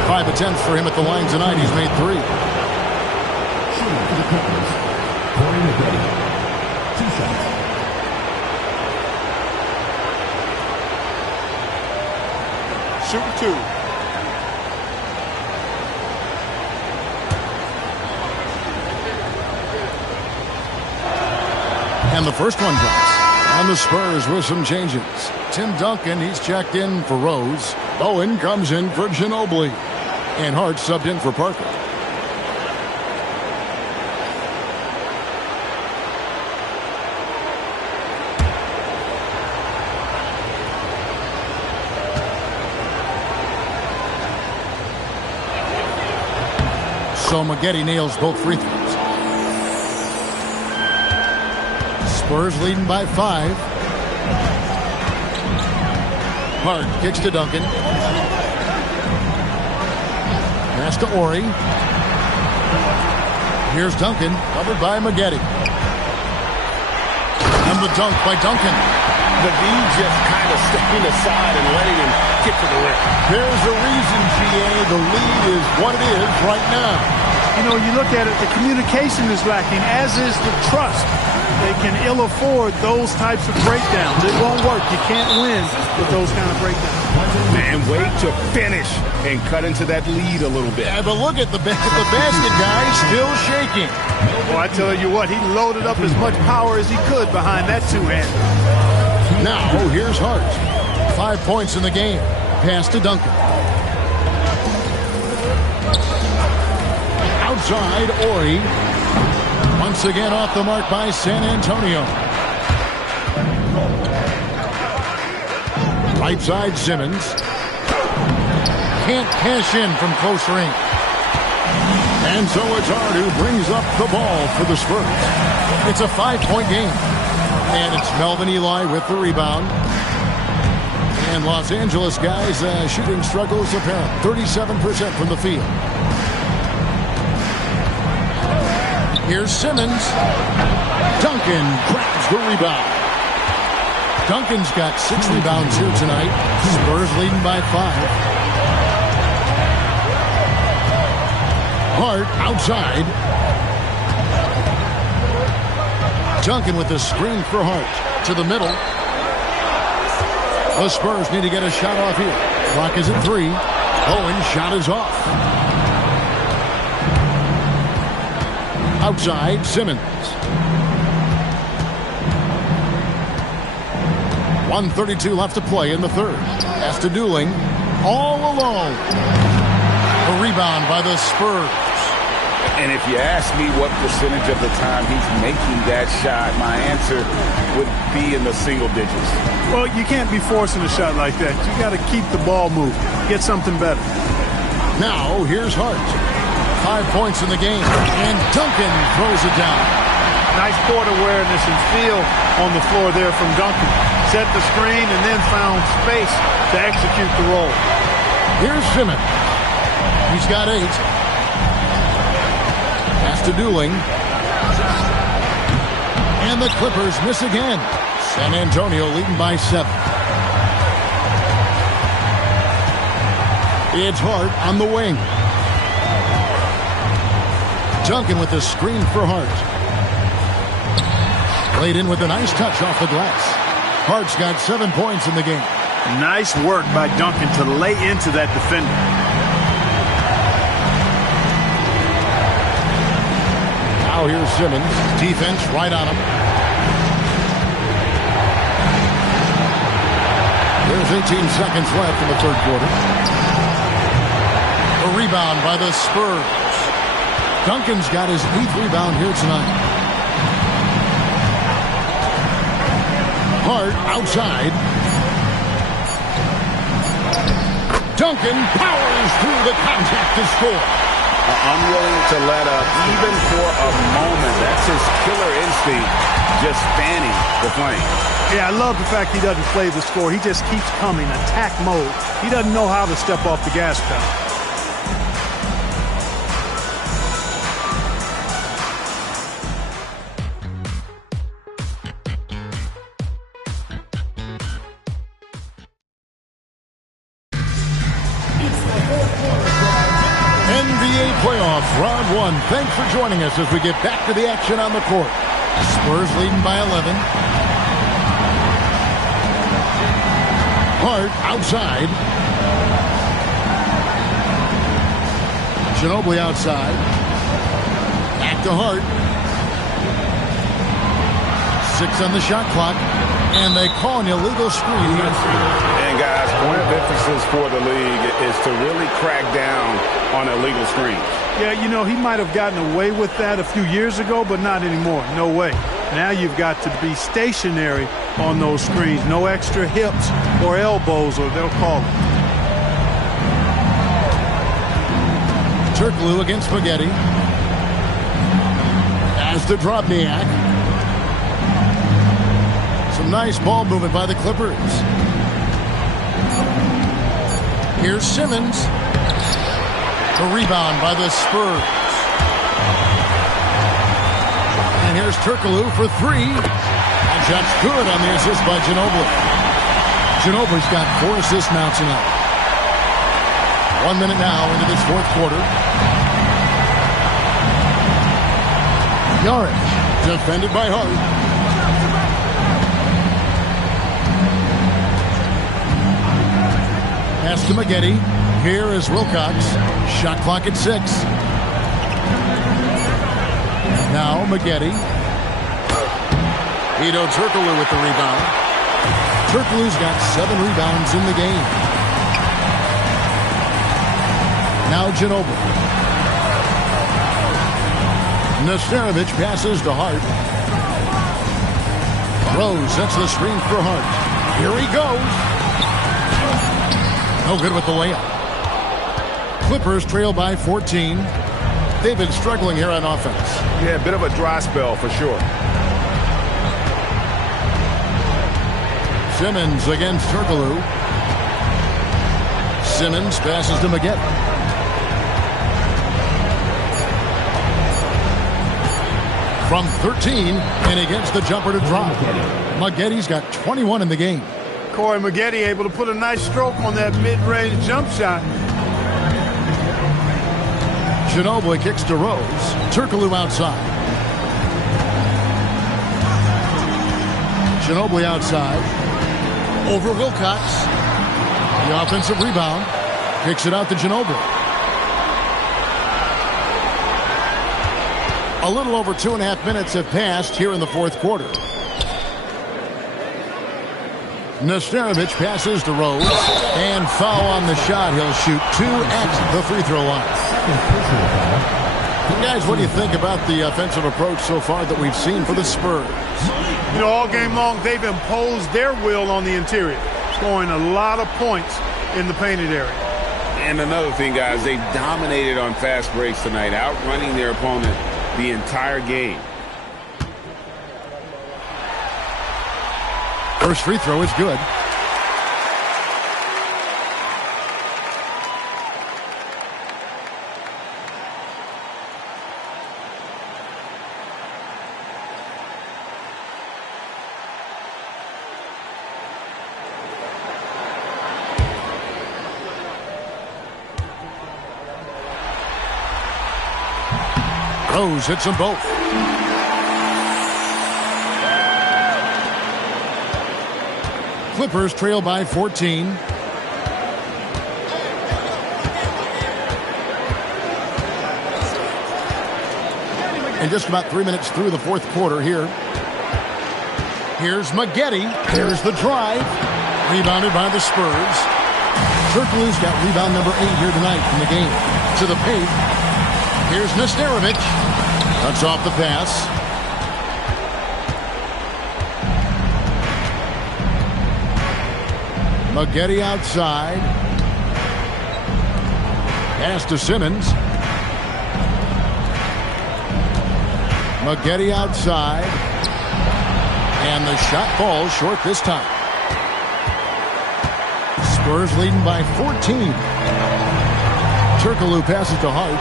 5 attempts for him at the line tonight. He's made 3. Shooting for the Clippers, Corey Maggette. 2 shots. Shooting 2. And the first one drops. And the Spurs with some changes. Tim Duncan, he's checked in for Rose. Bowen comes in for Ginobili. And Hart subbed in for Parker. So Maggette nails both free throws. Spurs leading by 5. Hart kicks to Duncan. Pass to Ori. Here's Duncan, covered by Maggette. And the dunk by Duncan. The D just kind of stepping aside and letting him get to the rim. There's a reason, GA, the lead is what it is right now. You know, you look at it, the communication is lacking, as is the trust. They can ill afford those types of breakdowns. It won't work. You can't win with those kind of breakdowns. Man, wait to finish and cut into that lead a little bit. Yeah, but look at the basket guy still shaking. Well, I tell you what, he loaded up as much power as he could behind that two-hand. Now, here's Hart. 5 points in the game. Pass to Duncan. Outside, Ori. Once again off the mark by San Antonio. Right side, Simmons. Can't cash in from close range. And so it's Hart who brings up the ball for the Spurs. It's a 5-point game. And it's Melvin Ely with the rebound. And Los Angeles guys shooting struggles apparent. 37% from the field. Here's Simmons. Duncan grabs the rebound. Duncan's got 6 rebounds here tonight. Spurs leading by 5. Hart outside. Duncan with the screen for Hart. To the middle. The Spurs need to get a shot off here. Clock is at 3. Owen's shot is off. Outside, Simmons. 1:32 left to play in the third. Pass to Dooling. All alone. A rebound by the Spurs. And if you ask me what percentage of the time he's making that shot, my answer would be in the single digits. Well, you can't be forcing a shot like that. You got to keep the ball moving. Get something better. Now, here's Hart. 5 points in the game. And Duncan throws it down. Nice court awareness and feel on the floor there from Duncan. Set the screen and then found space to execute the roll. Here's Simmons. He's got 8. Pass to Dooling. And the Clippers miss again. San Antonio leading by 7. It's Hart on the wing. Duncan with the screen for Hart. Played in with a nice touch off the glass. Hart's got 7 points in the game. Nice work by Duncan to lay into that defender. Now here's Simmons. Defense right on him. There's 18 seconds left in the third quarter. A rebound by the Spurs. Duncan's got his 8th rebound here tonight. Hart outside. Duncan powers through the contact to score. Unwilling to let up even for a moment. That's his killer instinct, just fanning the flame. Yeah, I love the fact he doesn't play the score. He just keeps coming, attack mode. He doesn't know how to step off the gas pedal. NBA playoffs, round 1. Thanks for joining us as we get back to the action on the court. Spurs leading by 11. Hart outside. Ginobili outside. Back to Hart. 6 on the shot clock. And they call an illegal screen. And guys, point of emphasis for the league is to really crack down on illegal screens. Yeah, you know, he might have gotten away with that a few years ago, but not anymore. No way. Now you've got to be stationary on those screens. No extra hips or elbows, or they'll call it. Turkoglu against Maggette. As to Drobniak. Some nice ball movement by the Clippers. Here's Simmons. The rebound by the Spurs. And here's Turkoglu for three. And shot's good on the assist by Ginobili. Ginobili's got 4 assists now tonight. 1 minute now into this fourth quarter. Yarick, defended by Hart. Pass to Maggette. Here is Wilcox. Shot clock at 6. Now Maggette. Hedo Turkoglu with the rebound. Turkoglu's got 7 rebounds in the game. Now Ginobili. Nesterovic passes to Hart. Rose sets the screen for Hart. Here he goes. No good with the layup. Clippers trail by 14. They've been struggling here on offense. Yeah, a bit of a dry spell for sure. Simmons against Turkoglu. Simmons passes to Maggette. From 13, and he gets the jumper to drop. Maggette's got 21 in the game. Corey Maggette able to put a nice stroke on that mid-range jump shot. Ginobili kicks to Rose. Turkoglu outside. Ginobili outside. Over Wilcox. The offensive rebound. Kicks it out to Ginobili. A little over 2.5 minutes have passed here in the fourth quarter. Nesterovic passes to Rose, and foul on the shot. He'll shoot 2 at the free throw line. Guys, what do you think about the offensive approach so far that we've seen for the Spurs? You know, all game long, they've imposed their will on the interior, scoring a lot of points in the painted area. And another thing, guys, they've dominated on fast breaks tonight, outrunning their opponent the entire game. First free throw is good. Rose hits them both. Clippers trail by 14. And just about 3 minutes through the fourth quarter here. Here's Maggette. Here's the drive. Rebounded by the Spurs. Turkoglu's got rebound number 8 here tonight in the game. To the paint. Here's Nesterovic. Cuts off the pass. Maggette outside. Pass to Simmons. Maggette outside. And the shot falls short this time. Spurs leading by 14. Turkoglu passes to Hart.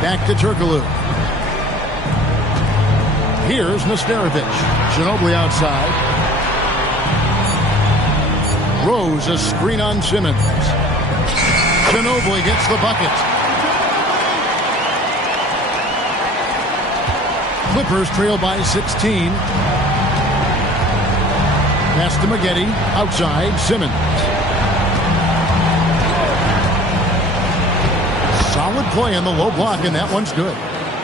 Back to Turkoglu. Here's Nesterovic. Ginobili outside. Rose, a screen on Simmons. Ginobili gets the bucket. Clippers trail by 16. Pass to Maggette. Outside, Simmons. Solid play in the low block, and that one's good.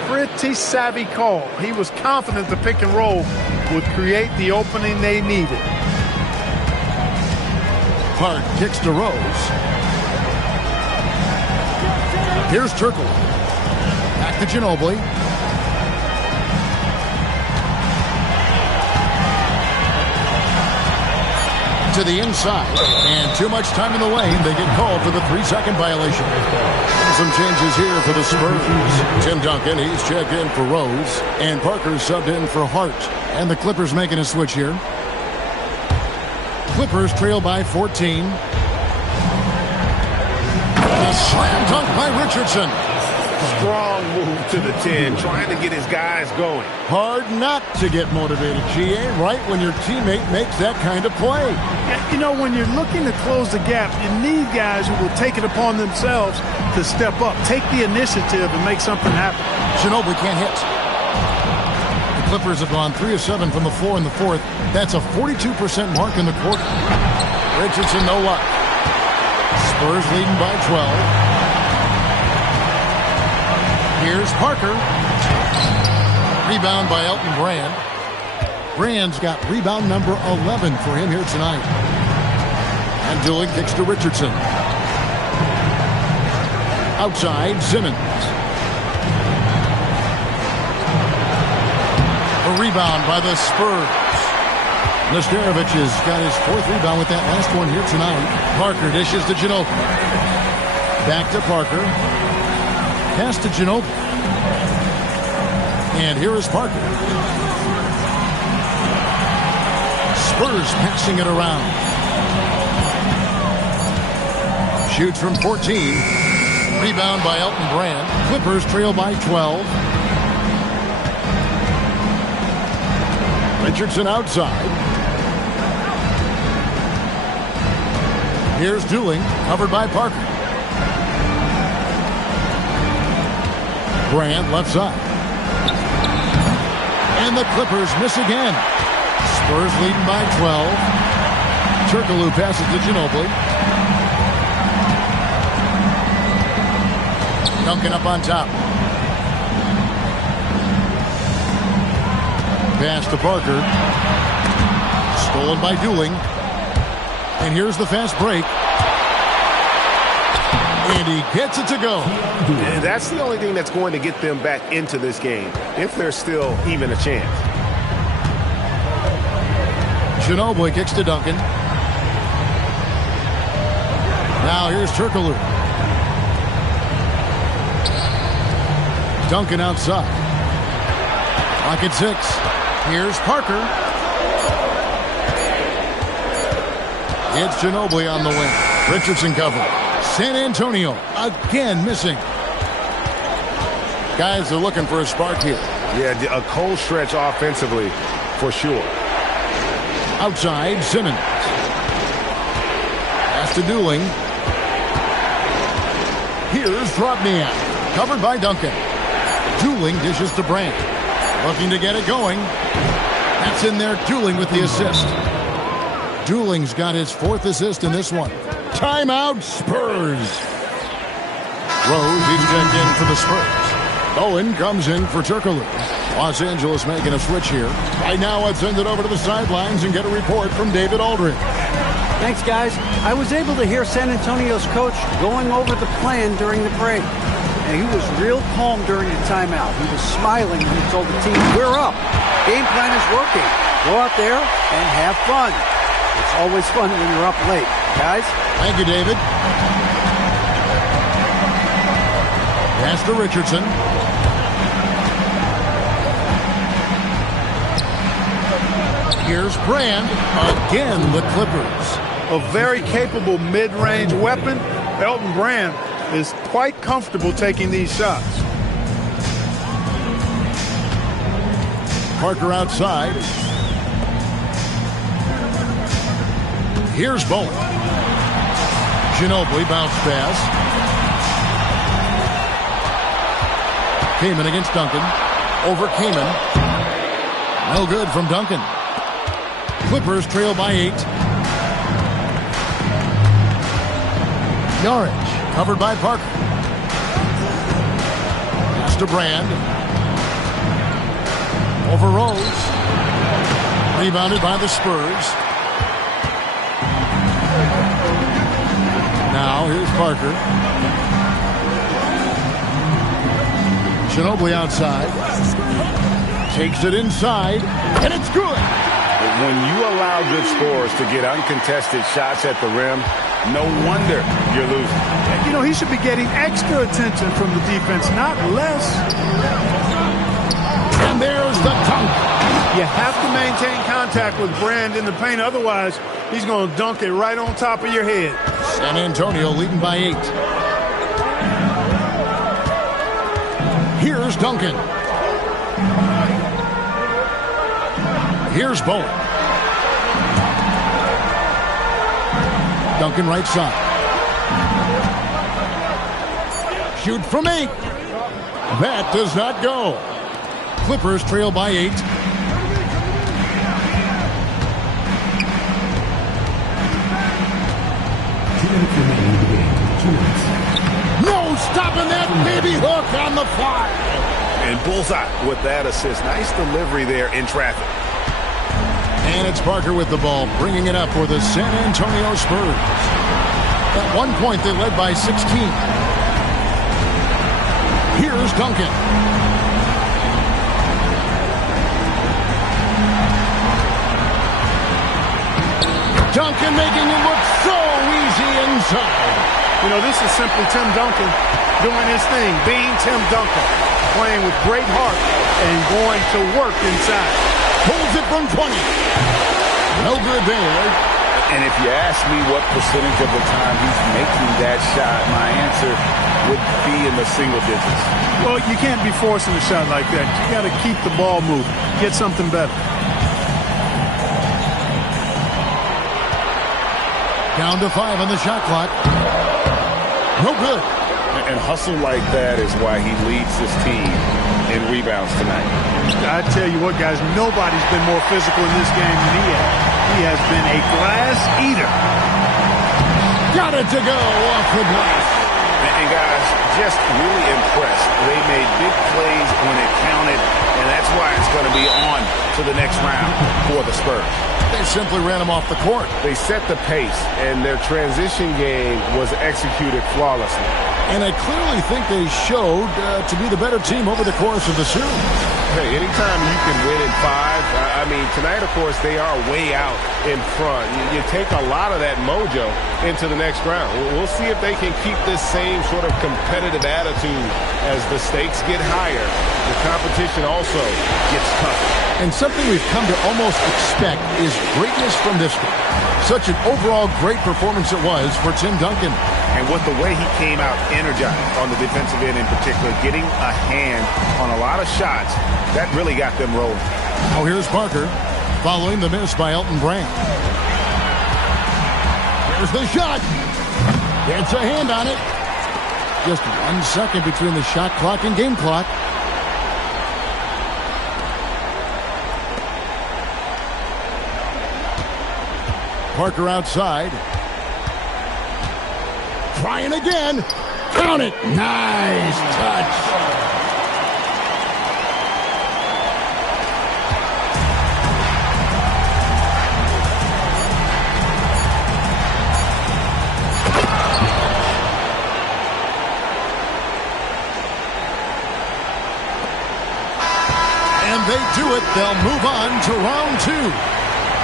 Pretty savvy call. He was confident the pick and roll would create the opening they needed. Hart kicks to Rose. Here's Turkoglu. Back to Ginobili. To the inside, and too much time in the lane. They get called for the 3-second violation. Some changes here for the Spurs. Tim Duncan, he's checked in for Rose, and Parker subbed in for Hart. And the Clippers making a switch here. Clippers trail by 14. The slam dunk by Richardson. Strong move to the 10, trying to get his guys going. Hard not to get motivated, GA, right when your teammate makes that kind of play. Yeah, you know, when you're looking to close the gap, you need guys who will take it upon themselves to step up, take the initiative, and make something happen. Ginobili can't hit. The Clippers have gone 3 of 7 from the floor in the fourth. That's a 42% mark in the quarter. Richardson, no luck. Spurs leading by 12. Here's Parker. Rebound by Elton Brand. Brand's got rebound number 11 for him here tonight. And Dillon kicks to Richardson. Outside, Simmons. A rebound by the Spurs. Nesterovic has got his 4th rebound with that last one here tonight. Parker dishes to Ginobili. Back to Parker. Pass to Ginobili. And here is Parker. Spurs passing it around. Shoots from 14. Rebound by Elton Brand. Clippers trail by 12. Richardson outside. Here's Dooling, covered by Parker. Brand left side. And the Clippers miss again. Spurs leading by 12. Turkoglu passes to Ginobili. Duncan up on top. Pass to Parker. Stolen by Dooling. And here's the fast break. And he gets it to go. And that's the only thing that's going to get them back into this game, if there's still even a chance. Ginobili kicks to Duncan. Now here's Turkoglu. Duncan outside. Clock at 6. Here's Parker. It's Ginobili on the wing. Richardson covered. San Antonio again missing. Guys are looking for a spark here. Yeah, a cold stretch offensively for sure. Outside, Simmons. Pass to Dooling. Here's Drobniak. Covered by Duncan. Dooling dishes to Brand. Looking to get it going. That's in there. Dooling with the assist. Dooling's got his 4th assist in this one. Timeout, Spurs. Rose, he's checked in for the Spurs. Owen comes in for Turkoglu. Los Angeles making a switch here. Right now, let's send it over to the sidelines and get a report from David Aldridge. Thanks, guys. I was able to hear San Antonio's coach going over the plan during the break. And he was real calm during the timeout. He was smiling when he told the team, we're up. Game plan is working. Go out there and have fun. It's always fun when you're up late, guys. Thank you, David. Pass to Richardson. Here's Brand. Again, the Clippers. A very capable mid-range weapon. Elton Brand is quite comfortable taking these shots. Parker outside. Here's Bowen. Ginobili bounce pass. Kaman against Duncan. Over Kaman. No good from Duncan. Clippers trail by 8. Yarich covered by Parker. Pass to Brand. Over Rose. Rebounded by the Spurs. Now here's Parker. Ginobili outside. Takes it inside. And it's good. When you allow good scorers to get uncontested shots at the rim, no wonder you're losing. You know, he should be getting extra attention from the defense, not less. And there's the dunk. You have to maintain contact with Brand in the paint. Otherwise, he's going to dunk it right on top of your head. San Antonio leading by 8. Here's Duncan. Here's Bowen. Duncan right side. Shoot from 8. That does not go. Clippers trail by 8. 2 minutes remaining in the game. 2 minutes. No stopping that baby hook on the fly. And bullseye with that assist. Nice delivery there in traffic. And it's Parker with the ball, bringing it up for the San Antonio Spurs. At one point, they led by 16. Here's Duncan. Duncan making it look so easy inside. You know, this is simply Tim Duncan doing his thing, being Tim Duncan, playing with great heart and going to work inside. Holds it from 20. No good there. And if you ask me what percentage of the time he's making that shot, my answer would be in the single digits. Well, you can't be forcing a shot like that. You got to keep the ball moving, get something better. Down to 5 on the shot clock. No good. And hustle like that is why he leads his team in rebounds tonight. I tell you what, guys, nobody's been more physical in this game than he has. He has been a glass eater. Got it to go off the glass. And guys, just really impressed. They made big plays when it counted, and that's why it's going to be on to the next round for the Spurs. They simply ran him off the court. They set the pace, and their transition game was executed flawlessly. And I clearly think they showed to be the better team over the course of the series. Hey, anytime you can win in 5, I mean, tonight, of course, they are way out in front. You take a lot of that mojo into the next round. We'll see if they can keep this same sort of competitive attitude as the stakes get higher. The competition also gets tougher. And something we've come to almost expect is greatness from this guy. Such an overall great performance it was for Tim Duncan. And with the way he came out energized on the defensive end in particular, getting a hand on a lot of shots, that really got them rolling. Now here's Parker, following the miss by Elton Brand. Here's the shot. Gets a hand on it. Just 1 second between the shot clock and game clock. Parker outside. Trying again. Count it. Nice touch. And they do it. They'll move on to round 2.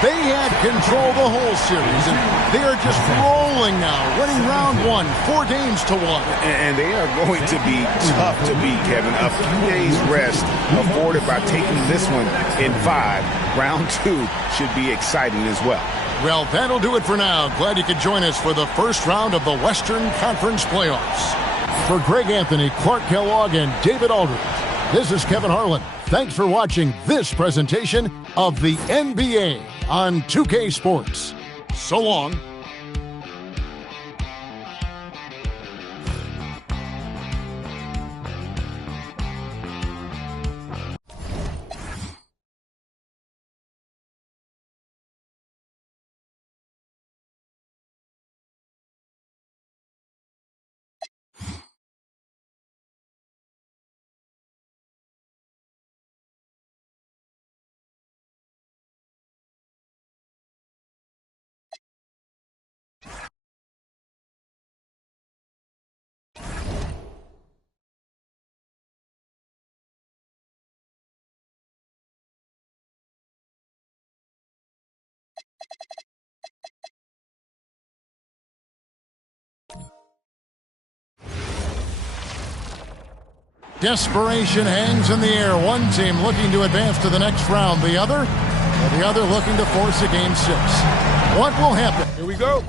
They had control the whole series, and they are just rolling now, winning round 1, 4 games to 1. And they are going to be tough to beat, Kevin. A few days rest afforded by taking this one in 5. Round 2 should be exciting as well. Well, that'll do it for now. Glad you could join us for the first round of the Western Conference Playoffs. For Greg Anthony, Clark Kellogg, and David Aldridge, this is Kevin Harlan. Thanks for watching this presentation of the NBA on 2K Sports. So long. Desperation hangs in the air. One team looking to advance to the next round. The other looking to force a game 6. What will happen? Here we go.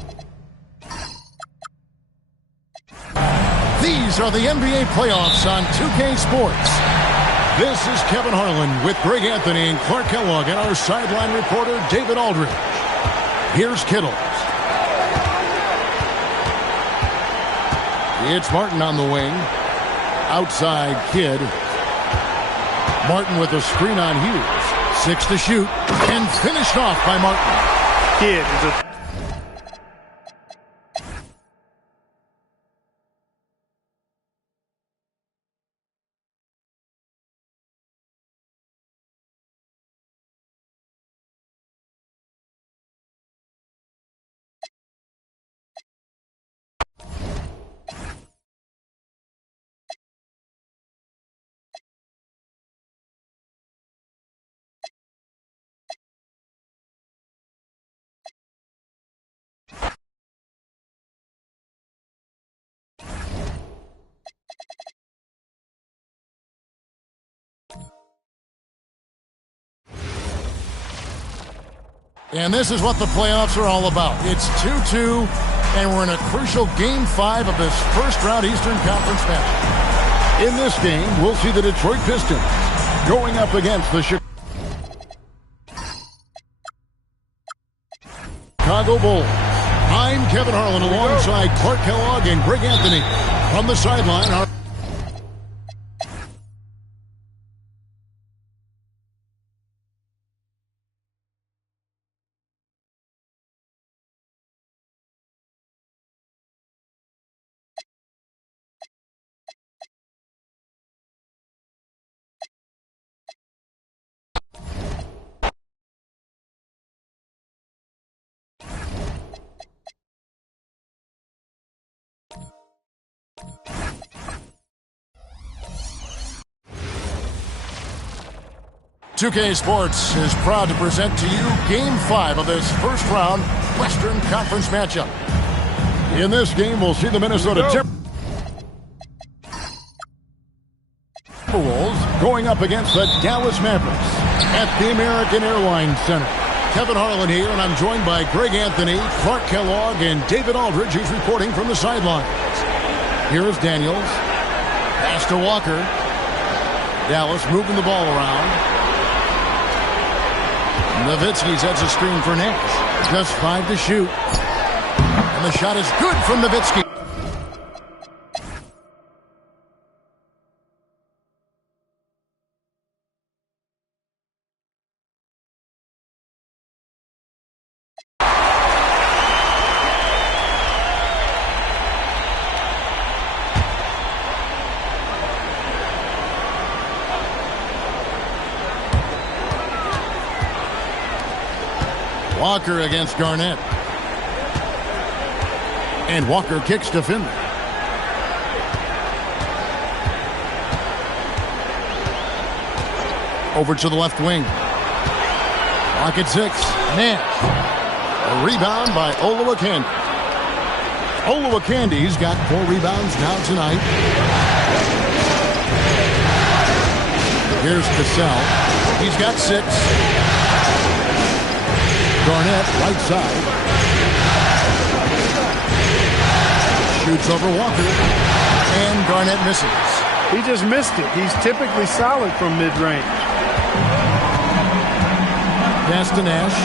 These are the NBA playoffs on 2K Sports. This is Kevin Harlan with Greg Anthony and Clark Kellogg and our sideline reporter David Aldridge. Here's Kittles. It's Martin on the wing. Outside Kidd. Martin with a screen on Hughes. 6 to shoot. And finished off by Martin. Kidd is a... And this is what the playoffs are all about. It's 2-2, and we're in a crucial Game 5 of this first-round Eastern Conference match. In this game, we'll see the Detroit Pistons going up against the Chicago Bulls. I'm Kevin Harlan alongside Clark Kellogg and Greg Anthony. From the sideline, our .2K Sports is proud to present to you Game 5 of this first-round Western Conference matchup. In this game, we'll see the Minnesota Timberwolves going up against the Dallas Mavericks at the American Airlines Center. Kevin Harlan here, and I'm joined by Greg Anthony, Clark Kellogg, and David Aldridge, who's reporting from the sidelines. Here's Daniels. Pass to Walker. Dallas moving the ball around. Nowitzki sets a screen for Nash. Just 5 to shoot. And the shot is good from Nowitzki. Walker against Garnett. And Walker kicks to Finley. Over to the left wing. Clock at 6. Nash. A rebound by Olowokandi. Olowokandi's got 4 rebounds now tonight. Here's Cassell. He's got 6. Garnett, right side. Shoots over Walker. And Garnett misses. He just missed it. He's typically solid from mid-range. Pass to Nash.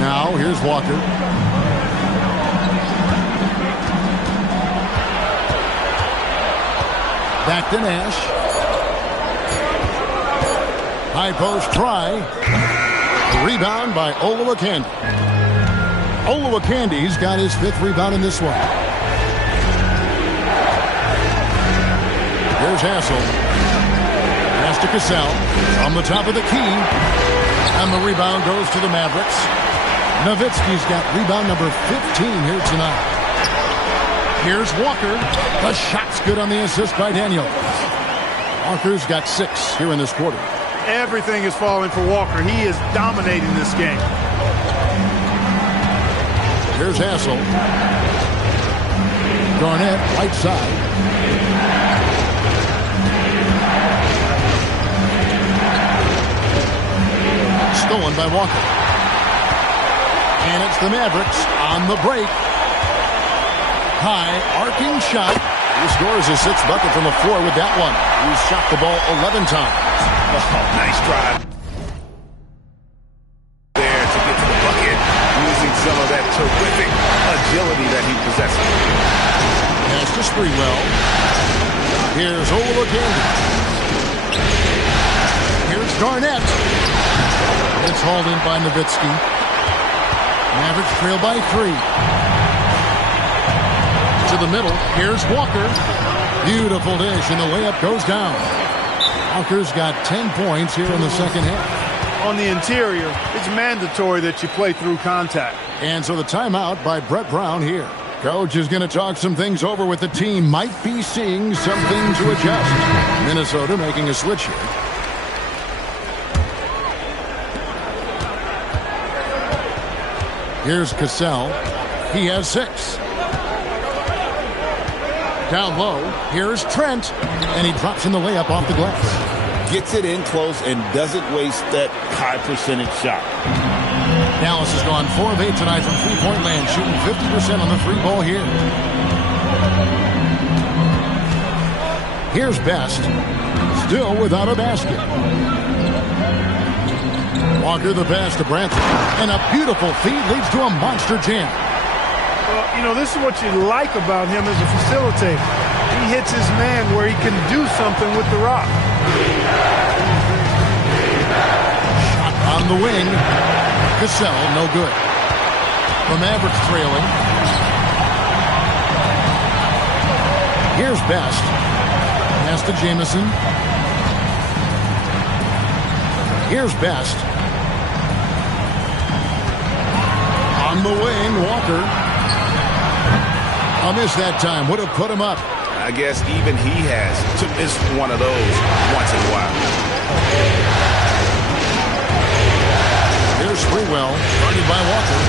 Now, here's Walker. Back to Nash. High post try. A rebound by Olowokandi. Olowokandi's got his 5th rebound in this one. Here's Hassel. Pass to Cassell. On the top of the key. And the rebound goes to the Mavericks. Nowitzki's got rebound number 15 here tonight. Here's Walker. The shot's good on the assist by Daniels. Walker's got 6 here in this quarter. Everything is falling for Walker. He is dominating this game. Here's Hassel. Garnett, right side. Stolen by Walker. And it's the Mavericks on the break. High arcing shot. He scores his 6th bucket from the floor with that one. He's shot the ball 11 times. Oh, nice drive there to get to the bucket, using some of that terrific agility that he possesses. Pass to Sprewell. Here's Oladipo. Here's Garnett. It's hauled in by Nowitzki. Mavericks trail by 3. To the middle. Here's Walker. Beautiful dish, and the layup goes down. Walker's got 10 points here in the second half. On the interior, it's mandatory that you play through contact. And so the timeout by Brett Brown here. Coach is going to talk some things over with the team. Might be seeing something to adjust. Minnesota making a switch here. Here's Cassell. He has 6. Down low, here's Trent, and he drops in the layup off the glass. Gets it in close and doesn't waste that high percentage shot. Dallas has gone 4 of 8 tonight from three-point land, shooting 50% on the free ball here. Here's Best, still without a basket. Walker the pass to Brantley, and a beautiful feed leads to a monster jam. Well, you know, this is what you like about him as a facilitator. He hits his man where he can do something with the rock. Shot on the wing. Cassell, no good. The Mavericks trailing. Here's Best. Pass to Jamison. Here's Best. On the wing, Walker. A miss that time. Would have put him up. I guess even he has to miss one of those once in a while. Here's Sprewell, guarded by Walker.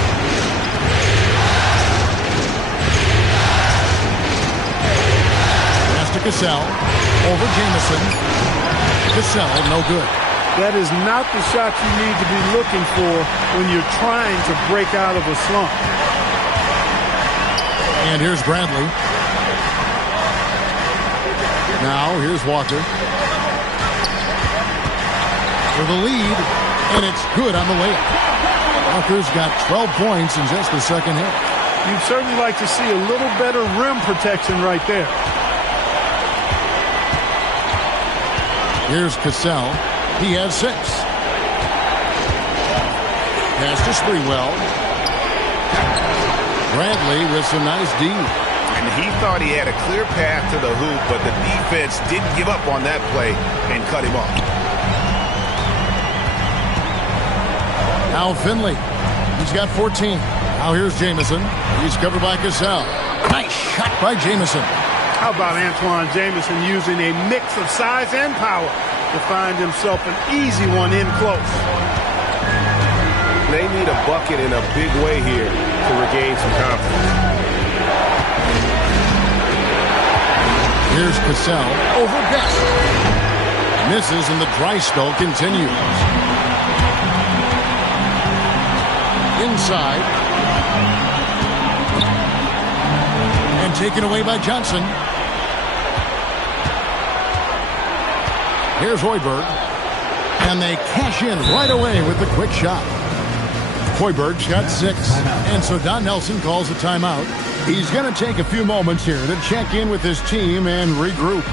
Pass to Cassell. Over Jamison. Cassell, no good. That is not the shot you need to be looking for when you're trying to break out of a slump. And here's Bradley. Now here's Walker. For the lead, and it's good on the layup. Walker's got 12 points in just the second half. You'd certainly like to see a little better rim protection right there. Here's Cassell. He has 6. Pass to Sprewell. Bradley with some nice D. And he thought he had a clear path to the hoop, but the defense didn't give up on that play and cut him off. Now Finley. He's got 14. Now here's Jamison. He's covered by Cassell. Nice shot by Jamison. How about Antoine Jamison using a mix of size and power to find himself an easy one in close? They need a bucket in a big way here to regain some confidence. Here's Cassell over Best. Misses and the dry spell continues. Inside. And taken away by Johnson. Here's Hoiberg. And they cash in right away with the quick shot. Hoiberg's got 6. And so Don Nelson calls a timeout. He's going to take a few moments here to check in with his team and regroup.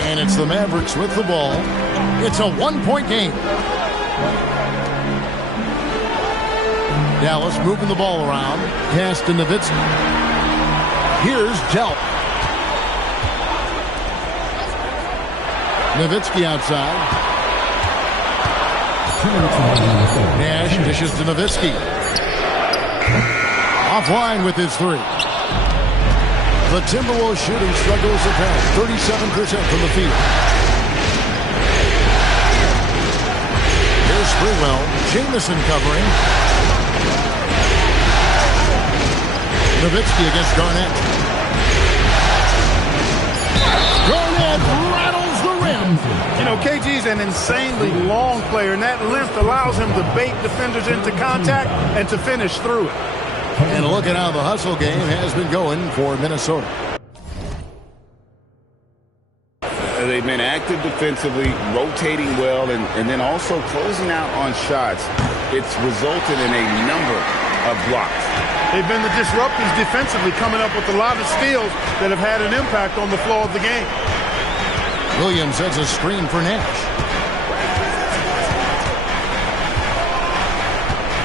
And it's the Mavericks with the ball. It's a 1-point game. Dallas moving the ball around. Pass to Nowitzki. Here's Delp. Nowitzki outside. Nash dishes to Nowitzki. Offline with his 3. The Timberwolves shooting struggles at pass. 37% from the field. Here's Sprewell. Jamison covering. Nowitzki against Garnett. Garnett rattles the rim. You know, KG's an insanely long player, and that length allows him to bait defenders into contact and to finish through it. And look at how the hustle game has been going for Minnesota. They've been active defensively, rotating well, and then also closing out on shots. It's resulted in a number of blocks. They've been the disruptors defensively, coming up with a lot of steals that have had an impact on the flow of the game. Williams sets a screen for Nash.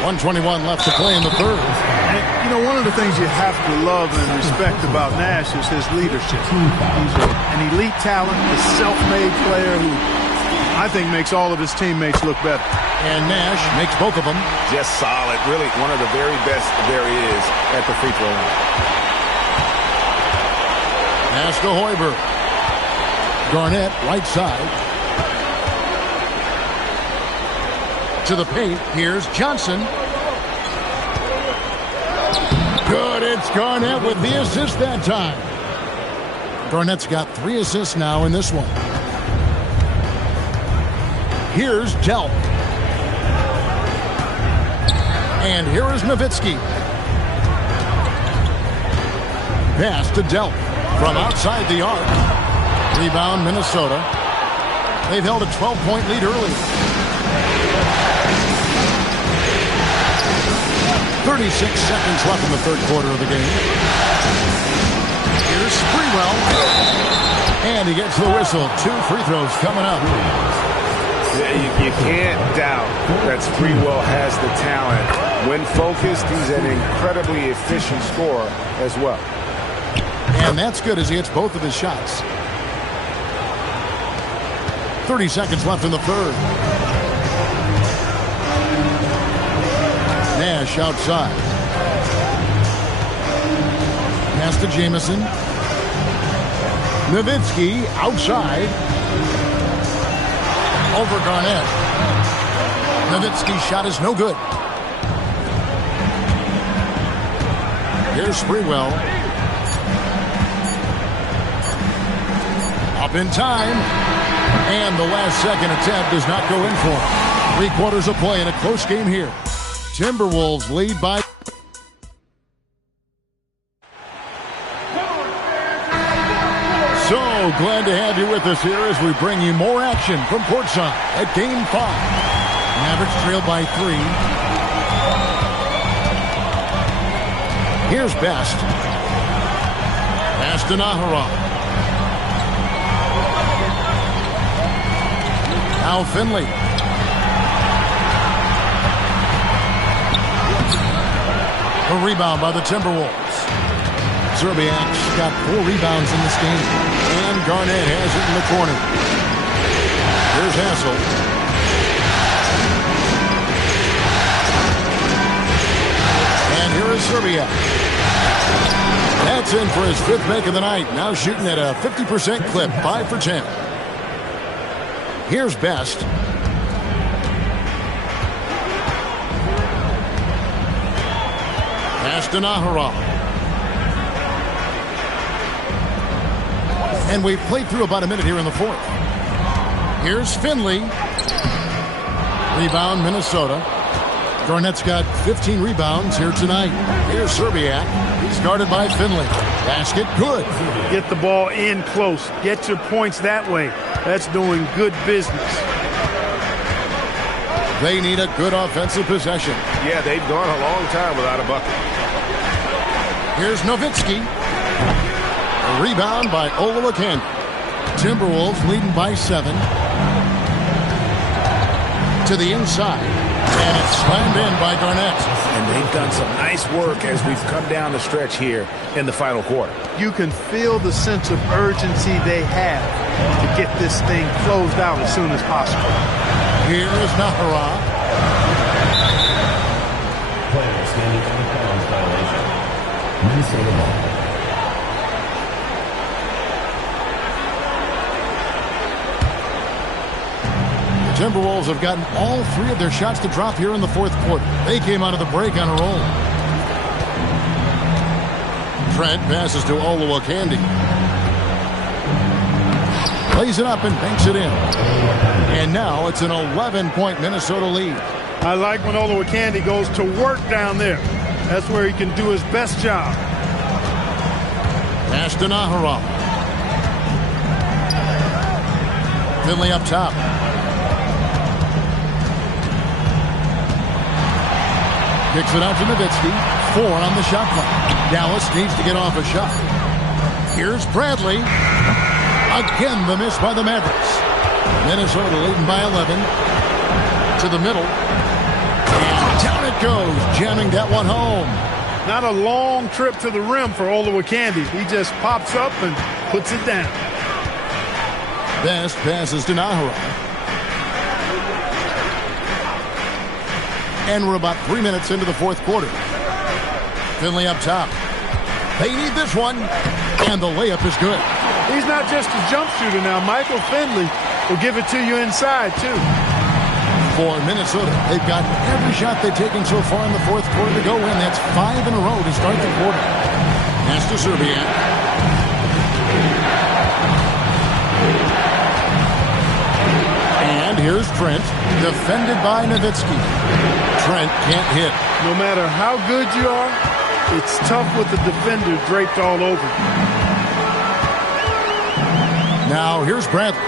1:21 left to play in the third. And, you know, one of the things you have to love and respect about Nash is his leadership. He's an elite talent, a self-made player who I think makes all of his teammates look better. And Nash makes both of them. Just solid. Really one of the very best there is at the free throw line. Pass to Hoiberg. Garnett, right side. To the paint. Here's Johnson. Good. It's Garnett with the assist that time. Garnett's got 3 assists now in this one. Here's Delp. And here is Nowitzki. Pass to Delp from outside the arc. Rebound Minnesota. They've held a 12-point lead early. 36 seconds left in the third quarter of the game. Here's Sprewell. And he gets the whistle. 2 free throws coming up. You can't doubt that Sprewell has the talent. When focused, he's an incredibly efficient scorer as well. And that's good as he hits both of his shots. 30 seconds left in the third. Nash outside. Pass to Jamison. Nowitzki outside. Over Garnett. Nowitzki's shot is no good. Here's Sprewell. Up in time. And the last second attempt does not go in for him. 3 quarters of play in a close game here. Timberwolves lead by... So glad to have you with us here as we bring you more action from courtside at Game 5. Mavericks trail by 3. Here's Best. Pass to Naharov. Now Finley. A rebound by the Timberwolves. Zerbiak's got 4 rebounds in this game. And Garnett has it in the corner. Here's Hassel. And here is Zerbiak. That's in for his 5th make of the night. Now shooting at a 50% clip. 5 for 10. Here's Best. Pass to Naharov. And we've played through about a minute here in the fourth. Here's Finley. Rebound, Minnesota. Garnett's got 15 rebounds here tonight. Here's Zerbiak. He's guarded by Finley. Basket, good. Get the ball in close. Get your points that way. That's doing good business. They need a good offensive possession. Yeah, they've gone a long time without a bucket. Here's Nowitzki. A rebound by Olowokandi. Timberwolves leading by 7. To the inside. And it's slammed in by Garnett. And they've done some nice work as we've come down the stretch here in the final quarter. You can feel the sense of urgency they have to get this thing closed out as soon as possible. Here is Naharov. Player standing on the fouls violation. Minnesota ball. Timberwolves have gotten all 3 of their shots to drop here in the fourth quarter. They came out of the break on a roll. Trent passes to Olowokandi. Plays it up and banks it in. And now it's an 11-point Minnesota lead. I like when Olowokandi goes to work down there. That's where he can do his best job. Pass to Nahara. Finley up top. Kicks it out to Nowitzki. 4 on the shot clock. Dallas needs to get off a shot. Here's Bradley. Again, the miss by the Mavericks. Minnesota leading by 11. To the middle. And down it goes, jamming that one home. Not a long trip to the rim for Olowokandi. He just pops up and puts it down. Best passes to Nahara. And we're about 3 minutes into the fourth quarter. Finley up top. They need this one. And the layup is good. He's not just a jump shooter now. Michael Finley will give it to you inside, too. For Minnesota, they've got every shot they've taken so far in the fourth quarter to go in. That's 5 in a row to start the quarter. Pass to Serbiak. And here's Trent, defended by Nowitzki. Trent can't hit. No matter how good you are, it's tough with the defender draped all over you. Now here's Bradley.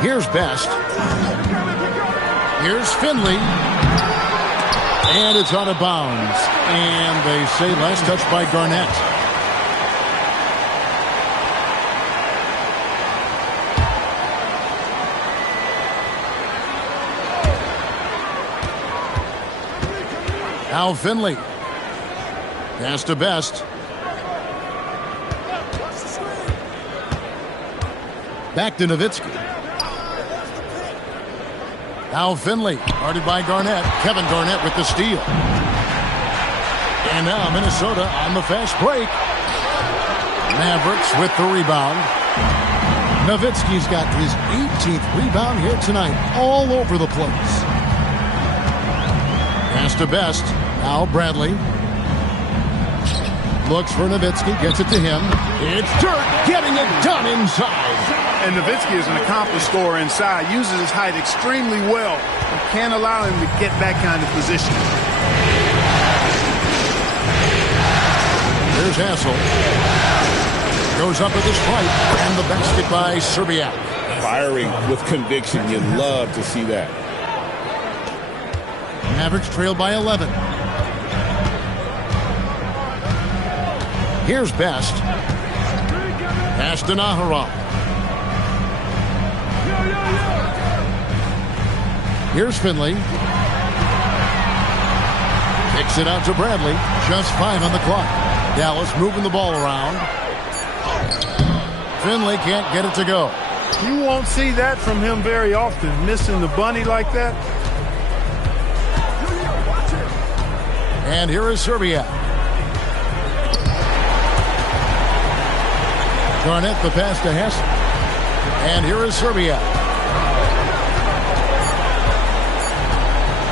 Here's Best. Here's Finley. And it's out of bounds. And they say last touch by Garnett. Now Finley. Pass to Best. Back to Nowitzki. Now Finley, guarded by Garnett. Kevin Garnett with the steal. And now Minnesota on the fast break. Mavericks with the rebound. Nowitzki's got his 18th rebound here tonight. All over the place. Pass to Best. Now Bradley. Looks for Nowitzki. Gets it to him. It's Dirk getting it done inside. And Nowitzki is an accomplished scorer inside. Uses his height extremely well. You can't allow him to get that kind of position. Here's Hassel. Goes up with the strike. And the basket by Serbiak. Firing with conviction. You love to see that. Mavericks trail by 11. Here's Best. Pass to Nahara. Here's Finley. Kicks it out to Bradley. Just 5 on the clock. Dallas moving the ball around. Finley can't get it to go. You won't see that from him very often. Missing the bunny like that. And here is Serbia. Garnett the pass to Hess. And here is Serbia.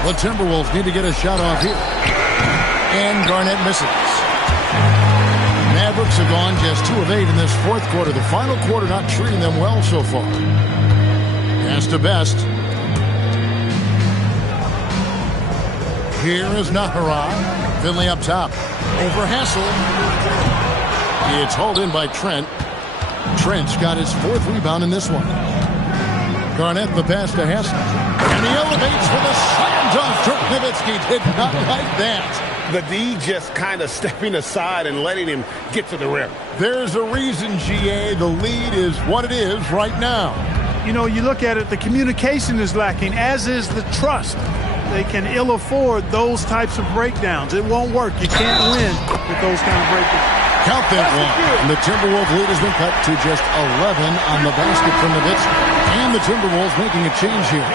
The Timberwolves need to get a shot off here. And Garnett misses. Mavericks have gone just 2 of 8 in this fourth quarter. The final quarter not treating them well so far. Pass to Best. Here is Nahara. Finley up top. Over Hassel. It's hauled in by Trent. Trent's got his 4th rebound in this one. Garnett the pass to Hassel. And he elevates with a slam dunk. Dirk Nowitzki did not like that. The D just kind of stepping aside and letting him get to the rim. There's a reason, GA. The lead is what it is right now. You know, you look at it, the communication is lacking, as is the trust. They can ill afford those types of breakdowns. It won't work. You can't win with those kind of breakdowns. Count that one. And the Timberwolves lead has been cut to just 11 on the basket from Nowitzki. And the Timberwolves making a change here.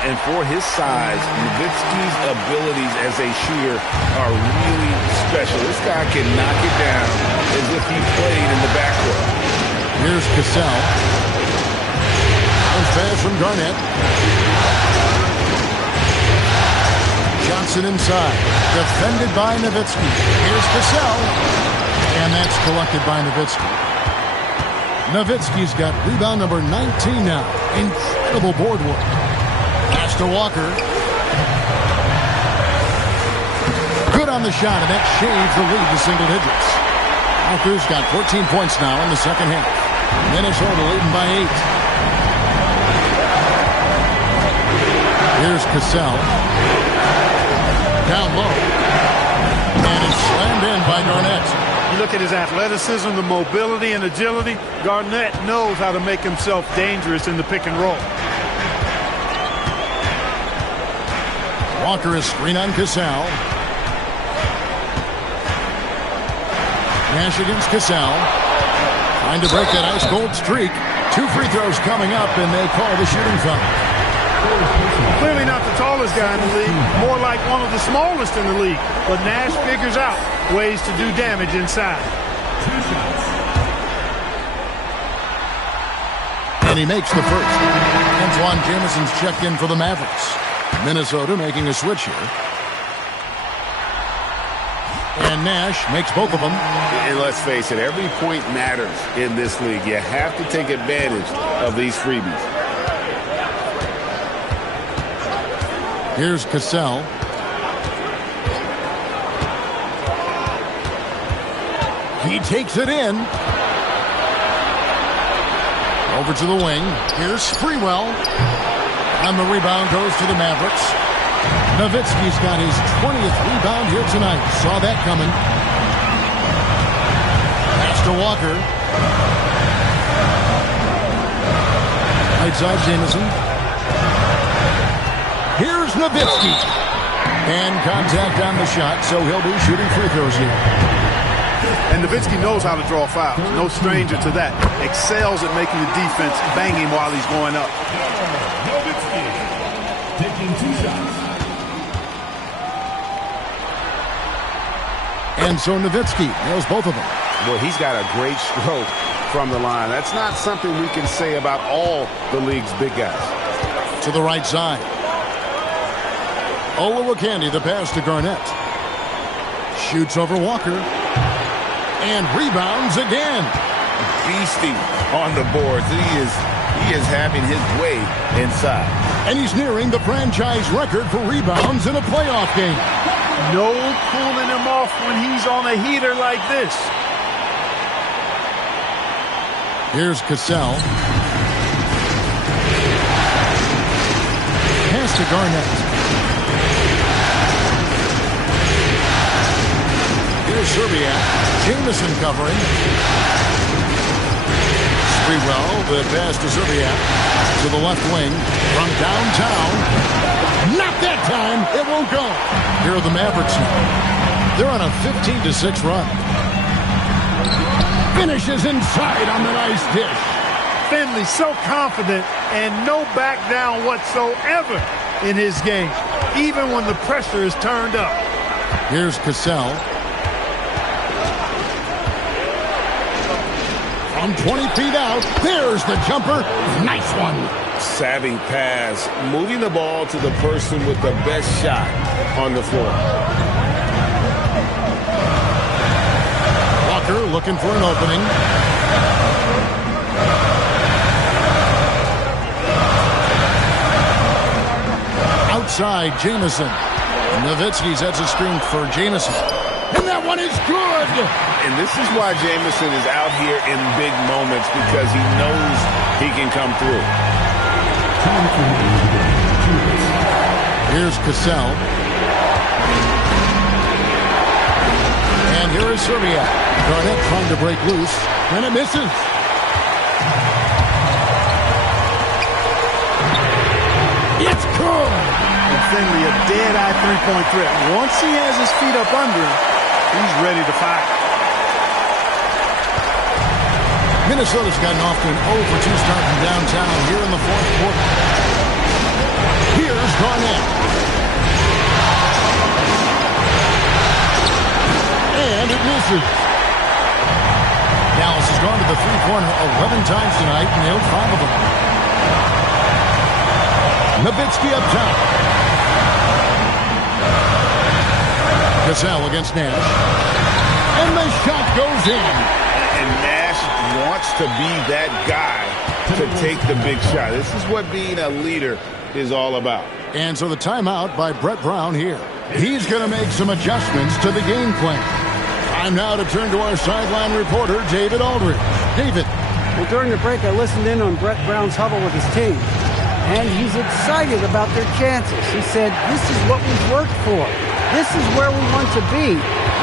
And for his size, Nowitzki's abilities as a shooter are really special. This guy can knock it down as if he played in the backcourt. Here's Cassell. There's pass from Garnett. Johnson inside. Defended by Nowitzki. Here's Cassell. And that's collected by Nowitzki. Nowitzki's got rebound number 19 now. Incredible board work. Pass to Walker. Good on the shot, and that shaves the lead to single digits. Walker's got 14 points now in the second half. Minnesota leading by 8. Here's Cassell. Down low. And it's slammed in by Garnett. You look at his athleticism, the mobility, and agility. Garnett knows how to make himself dangerous in the pick and roll. Walker is screen on Cassell. Nash against Cassell. Trying to break that ice-cold streak. 2 free throws coming up, and they call the shooting foul. Clearly not the tallest guy in the league, more like one of the smallest in the league. But Nash figures out ways to do damage inside. And he makes the first. Antoine Jameson's checked in for the Mavericks. Minnesota making a switch here. And Nash makes both of them. And let's face it, every point matters in this league. You have to take advantage of these freebies. Here's Cassell. He takes it in. Over to the wing. Here's Sprewell. And the rebound goes to the Mavericks. Nowitzki's got his 20th rebound here tonight. Saw that coming. Pass to Walker. Right side, Jameson. Here's Nowitzki. And contact on the shot, so he'll be shooting free throws here. And Nowitzki knows how to draw fouls. No stranger to that. Excels at making the defense bang him while he's going up. Nowitzki taking 2 shots. And so Nowitzki nails both of them. Well, he's got a great stroke from the line. That's not something we can say about all the league's big guys. To the right side. Olowokandi, the pass to Garnett. Shoots over Walker. And rebounds again. Beasting on the boards. He is having his way inside. And he's nearing the franchise record for rebounds in a playoff game. No cooling him off when he's on a heater like this. Here's Cassell. Pass to Garnett. Here's Serbiak. Jameson covering. Sprewell, the pass to Serbiak. To the left wing. From downtown. Not that time. It won't go. Here are the Mavericks now. They're on a 15-6 run. Finishes inside on the nice dish. Finley so confident and no back down whatsoever in his game, even when the pressure is turned up. Here's Cassell. From 20 feet out, there's the jumper. Nice one. Savvy pass, moving the ball to the person with the best shot on the floor. Walker looking for an opening. Outside, Jameson. Nowitzki sets a screen for Jameson. And that one is good. And this is why Jameson is out here in big moments, because he knows he can come through. Here's Cassell. And here is Serbiak. Garnett trying to break loose. And it misses. It's good. And Finley, a dead-eye three-point threat. Once he has his feet up under him, he's ready to fire. Minnesota's gotten off to an 0-for-2 start from downtown here in the fourth quarter. Here's Garnett. And it misses. Dallas has gone to the three-pointer 11 times tonight and nailed 5 of them. Nowitzki up top. Cassell against Nash. And the shot goes in. And Nash wants to be that guy to take the big shot. This is what being a leader is all about. And so the timeout by Brett Brown here. He's going to make some adjustments to the game plan. Time now to turn to our sideline reporter, David Aldridge. David. Well, during the break, I listened in on Brett Brown's huddle with his team, and he's excited about their chances. He said, this is what we've worked for. This is where we want to be.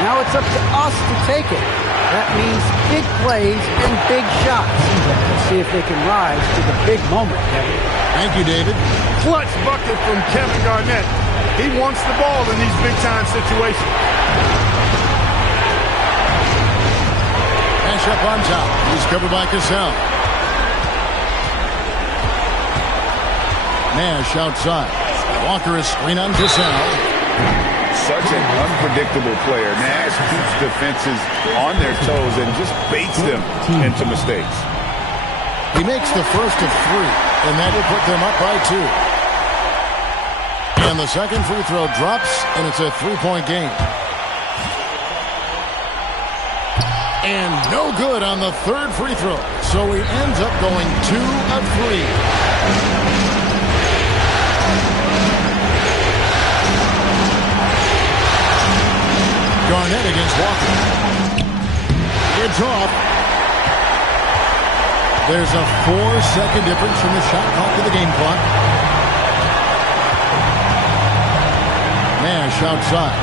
Now it's up to us to take it. That means big plays and big shots. Let's see if they can rise to the big moment, Kevin. Thank you, David. Clutch bucket from Kevin Garnett. He wants the ball in these big-time situations. Nash up on top. He's covered by Cassell. Nash outside. Walker is screen on Cassell. Such an unpredictable player. Nash keeps defenses on their toes and just baits them into mistakes. He makes the first of 3, and that will put them up by 2. And the second free throw drops, and it's a 3-point game. And no good on the third free throw. So he ends up going 2 of 3. Garnett against Walker. It's off. There's a 4-second difference from the shot clock to the game clock. Nash outside.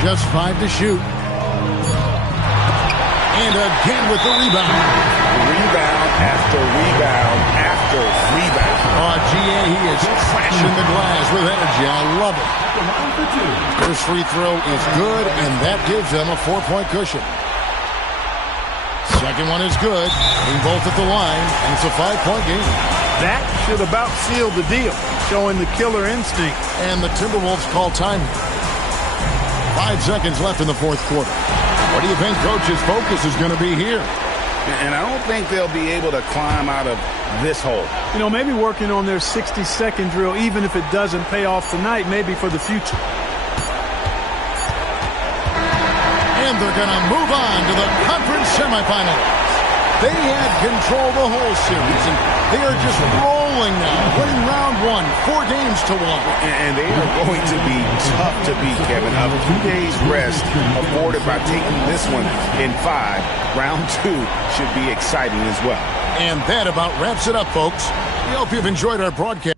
Just 5 to shoot. And again with the rebound. Rebound after rebound after rebound. Oh, GA, he is crashing the glass with energy. I love it. First free throw is good, and that gives them a 4-point cushion. Second one is good. Being both at the line, and it's a 5-point game. That should about seal the deal, showing the killer instinct. And the Timberwolves call time. 5 seconds left in the fourth quarter. What do you think Coach's focus is going to be here? And I don't think they'll be able to climb out of this hole. You know, maybe working on their 60-second drill, even if it doesn't pay off tonight, maybe for the future. And they're going to move on to the conference semifinals. They had control the whole series, and they are just rolling now, winning round 1, 4 games to 1. And they are going to be tough to beat, Kevin. A 2 days rest afforded by taking this one in 5. Round 2 should be exciting as well. And that about wraps it up, folks. We hope you've enjoyed our broadcast.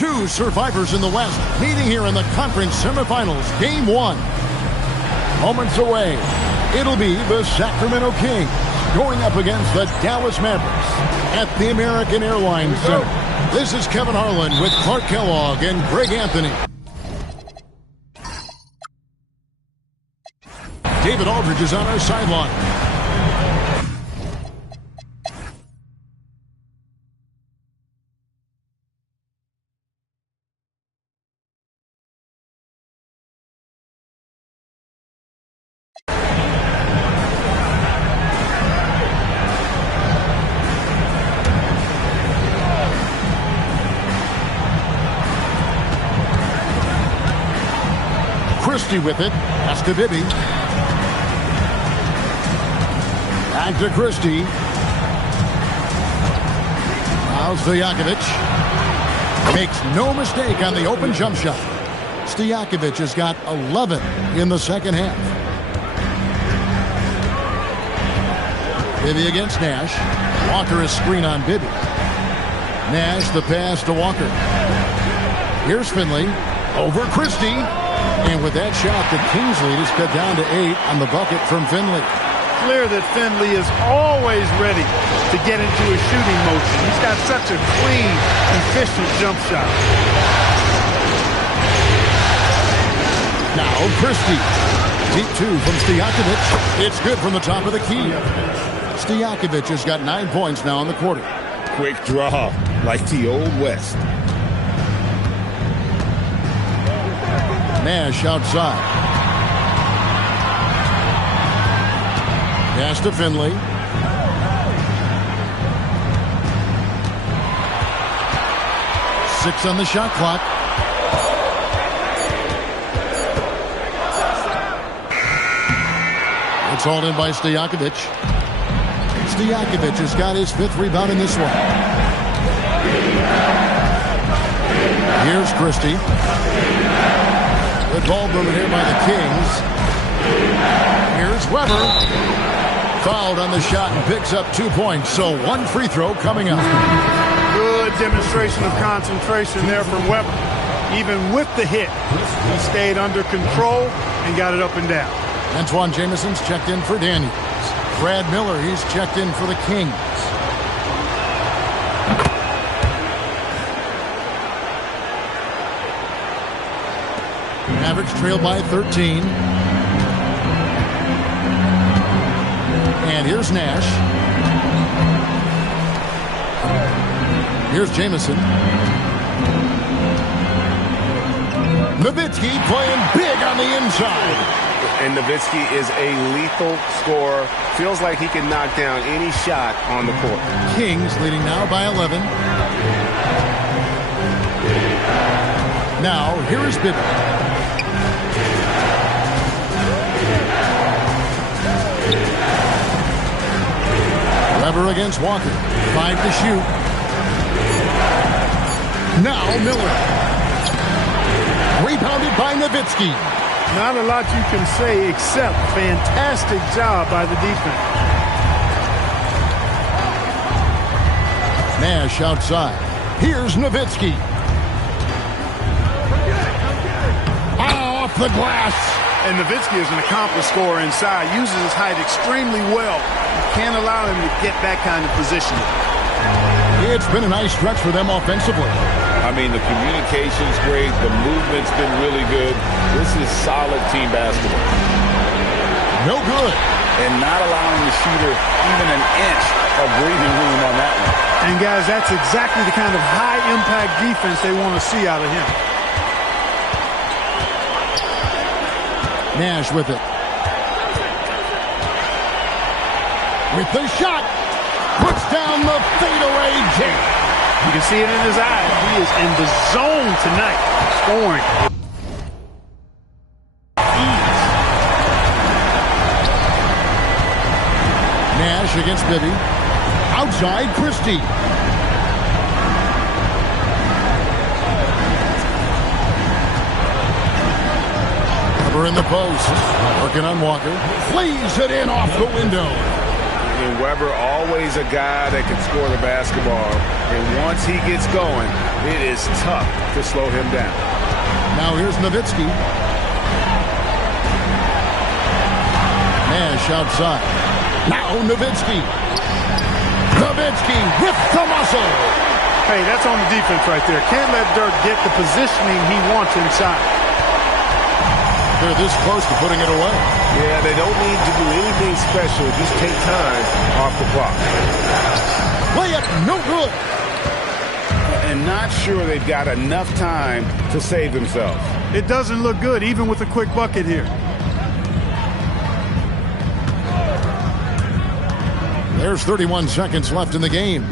two survivors in the West meeting here in the conference semifinals. Game 1. Moments away, it'll be the Sacramento Kings going up against the Dallas Mavericks at the American Airlines Center. This is Kevin Harlan with Clark Kellogg and Greg Anthony. David Aldridge is on our sideline. Christie with it. That's to Bibby. Back to Christie. Now Stojakovic. Makes no mistake on the open jump shot. Stojakovic has got 11 in the second half. Bibby against Nash. Walker is screen on Bibby. Nash the pass to Walker. Here's Finley. Over Christie. And with that shot, the Kings lead is cut down to 8 on the bucket from Finley. Clear that Finley is always ready to get into a shooting motion. He's got such a clean, efficient jump shot. Now Christie. Deep 2 from Stojakovic. It's good from the top of the key. Stojakovic has got 9 points now in the quarter. Quick draw, like the old West. Nash outside. Pass to Finley. Six on the shot clock. It's hauled in by Stojakovic. Stojakovic has got his 5th rebound in this one. Here's Christie. Good ball movement here by the Kings. Here's Weber. Fouled on the shot and picks up 2 points. So 1 free throw coming up. Good demonstration of concentration there from Weber. Even with the hit, he stayed under control and got it up and down. Antoine Jameson's checked in for Daniels. Brad Miller, he's checked in for the Kings. Mavericks trail by 13. And here's Nash. Here's Jameson. Nowitzki playing big on the inside. And Nowitzki is a lethal scorer. Feels like he can knock down any shot on the court. Kings leading now by 11. Now, here is Bibby. Weber against Walker. 5 to shoot. Now Miller. Rebounded by Nowitzki. Not a lot you can say except fantastic job by the defense. Nash outside. Here's Nowitzki. Off the glass. And Nowitzki is an accomplished scorer inside. Uses his height extremely well. You can't allow him to get that kind of position. It's been a nice stretch for them offensively. I mean, the communication's great. The movement's been really good. This is solid team basketball. No good. And not allowing the shooter even an inch of breathing room on that one. And, guys, that's exactly the kind of high-impact defense they want to see out of him. Nash with it. With the shot. Puts down the fadeaway jam. You can see it in his eyes. He is in the zone tonight, scoring. Nash against Bibby. Outside Christie. Weber in the post. Working on Walker. Flees it in off the window. And Weber, always a guy that can score the basketball. And once he gets going, it is tough to slow him down. Now here's Nowitzki. Nash outside. Now Nowitzki. Nowitzki with the muscle. Hey, that's on the defense right there. Can't let Dirk get the positioning he wants inside. They're this close to putting it away. Yeah, they don't need to do anything special. Just take time off the clock. Layup, no good. And not sure they've got enough time to save themselves. It doesn't look good, even with a quick bucket here. There's 31 seconds left in the game.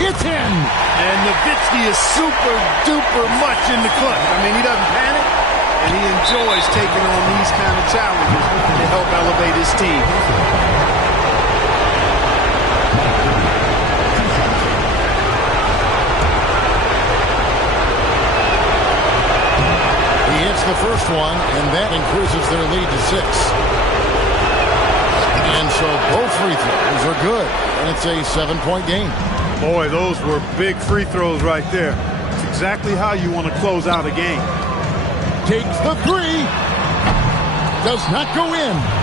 It's in. And Nowitzki is super duper much in the clutch. I mean, he doesn't panic, and he enjoys taking on these kind of challenges to help elevate his team. He hits the first one, and that increases their lead to 6. And so both free throws are good, and it's a 7-point game. Boy, those were big free throws right there. It's exactly how you want to close out a game. Takes the 3. Does not go in.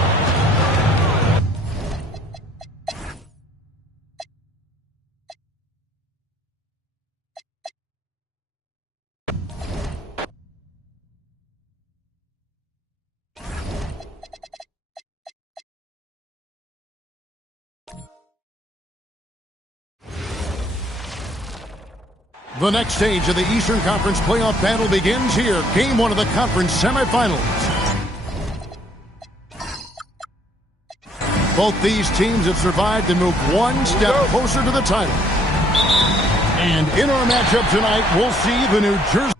The next stage of the Eastern Conference playoff battle begins here. Game 1 of the conference semifinals. Both these teams have survived and moved one step closer to the title. And in our matchup tonight, we'll see the New Jersey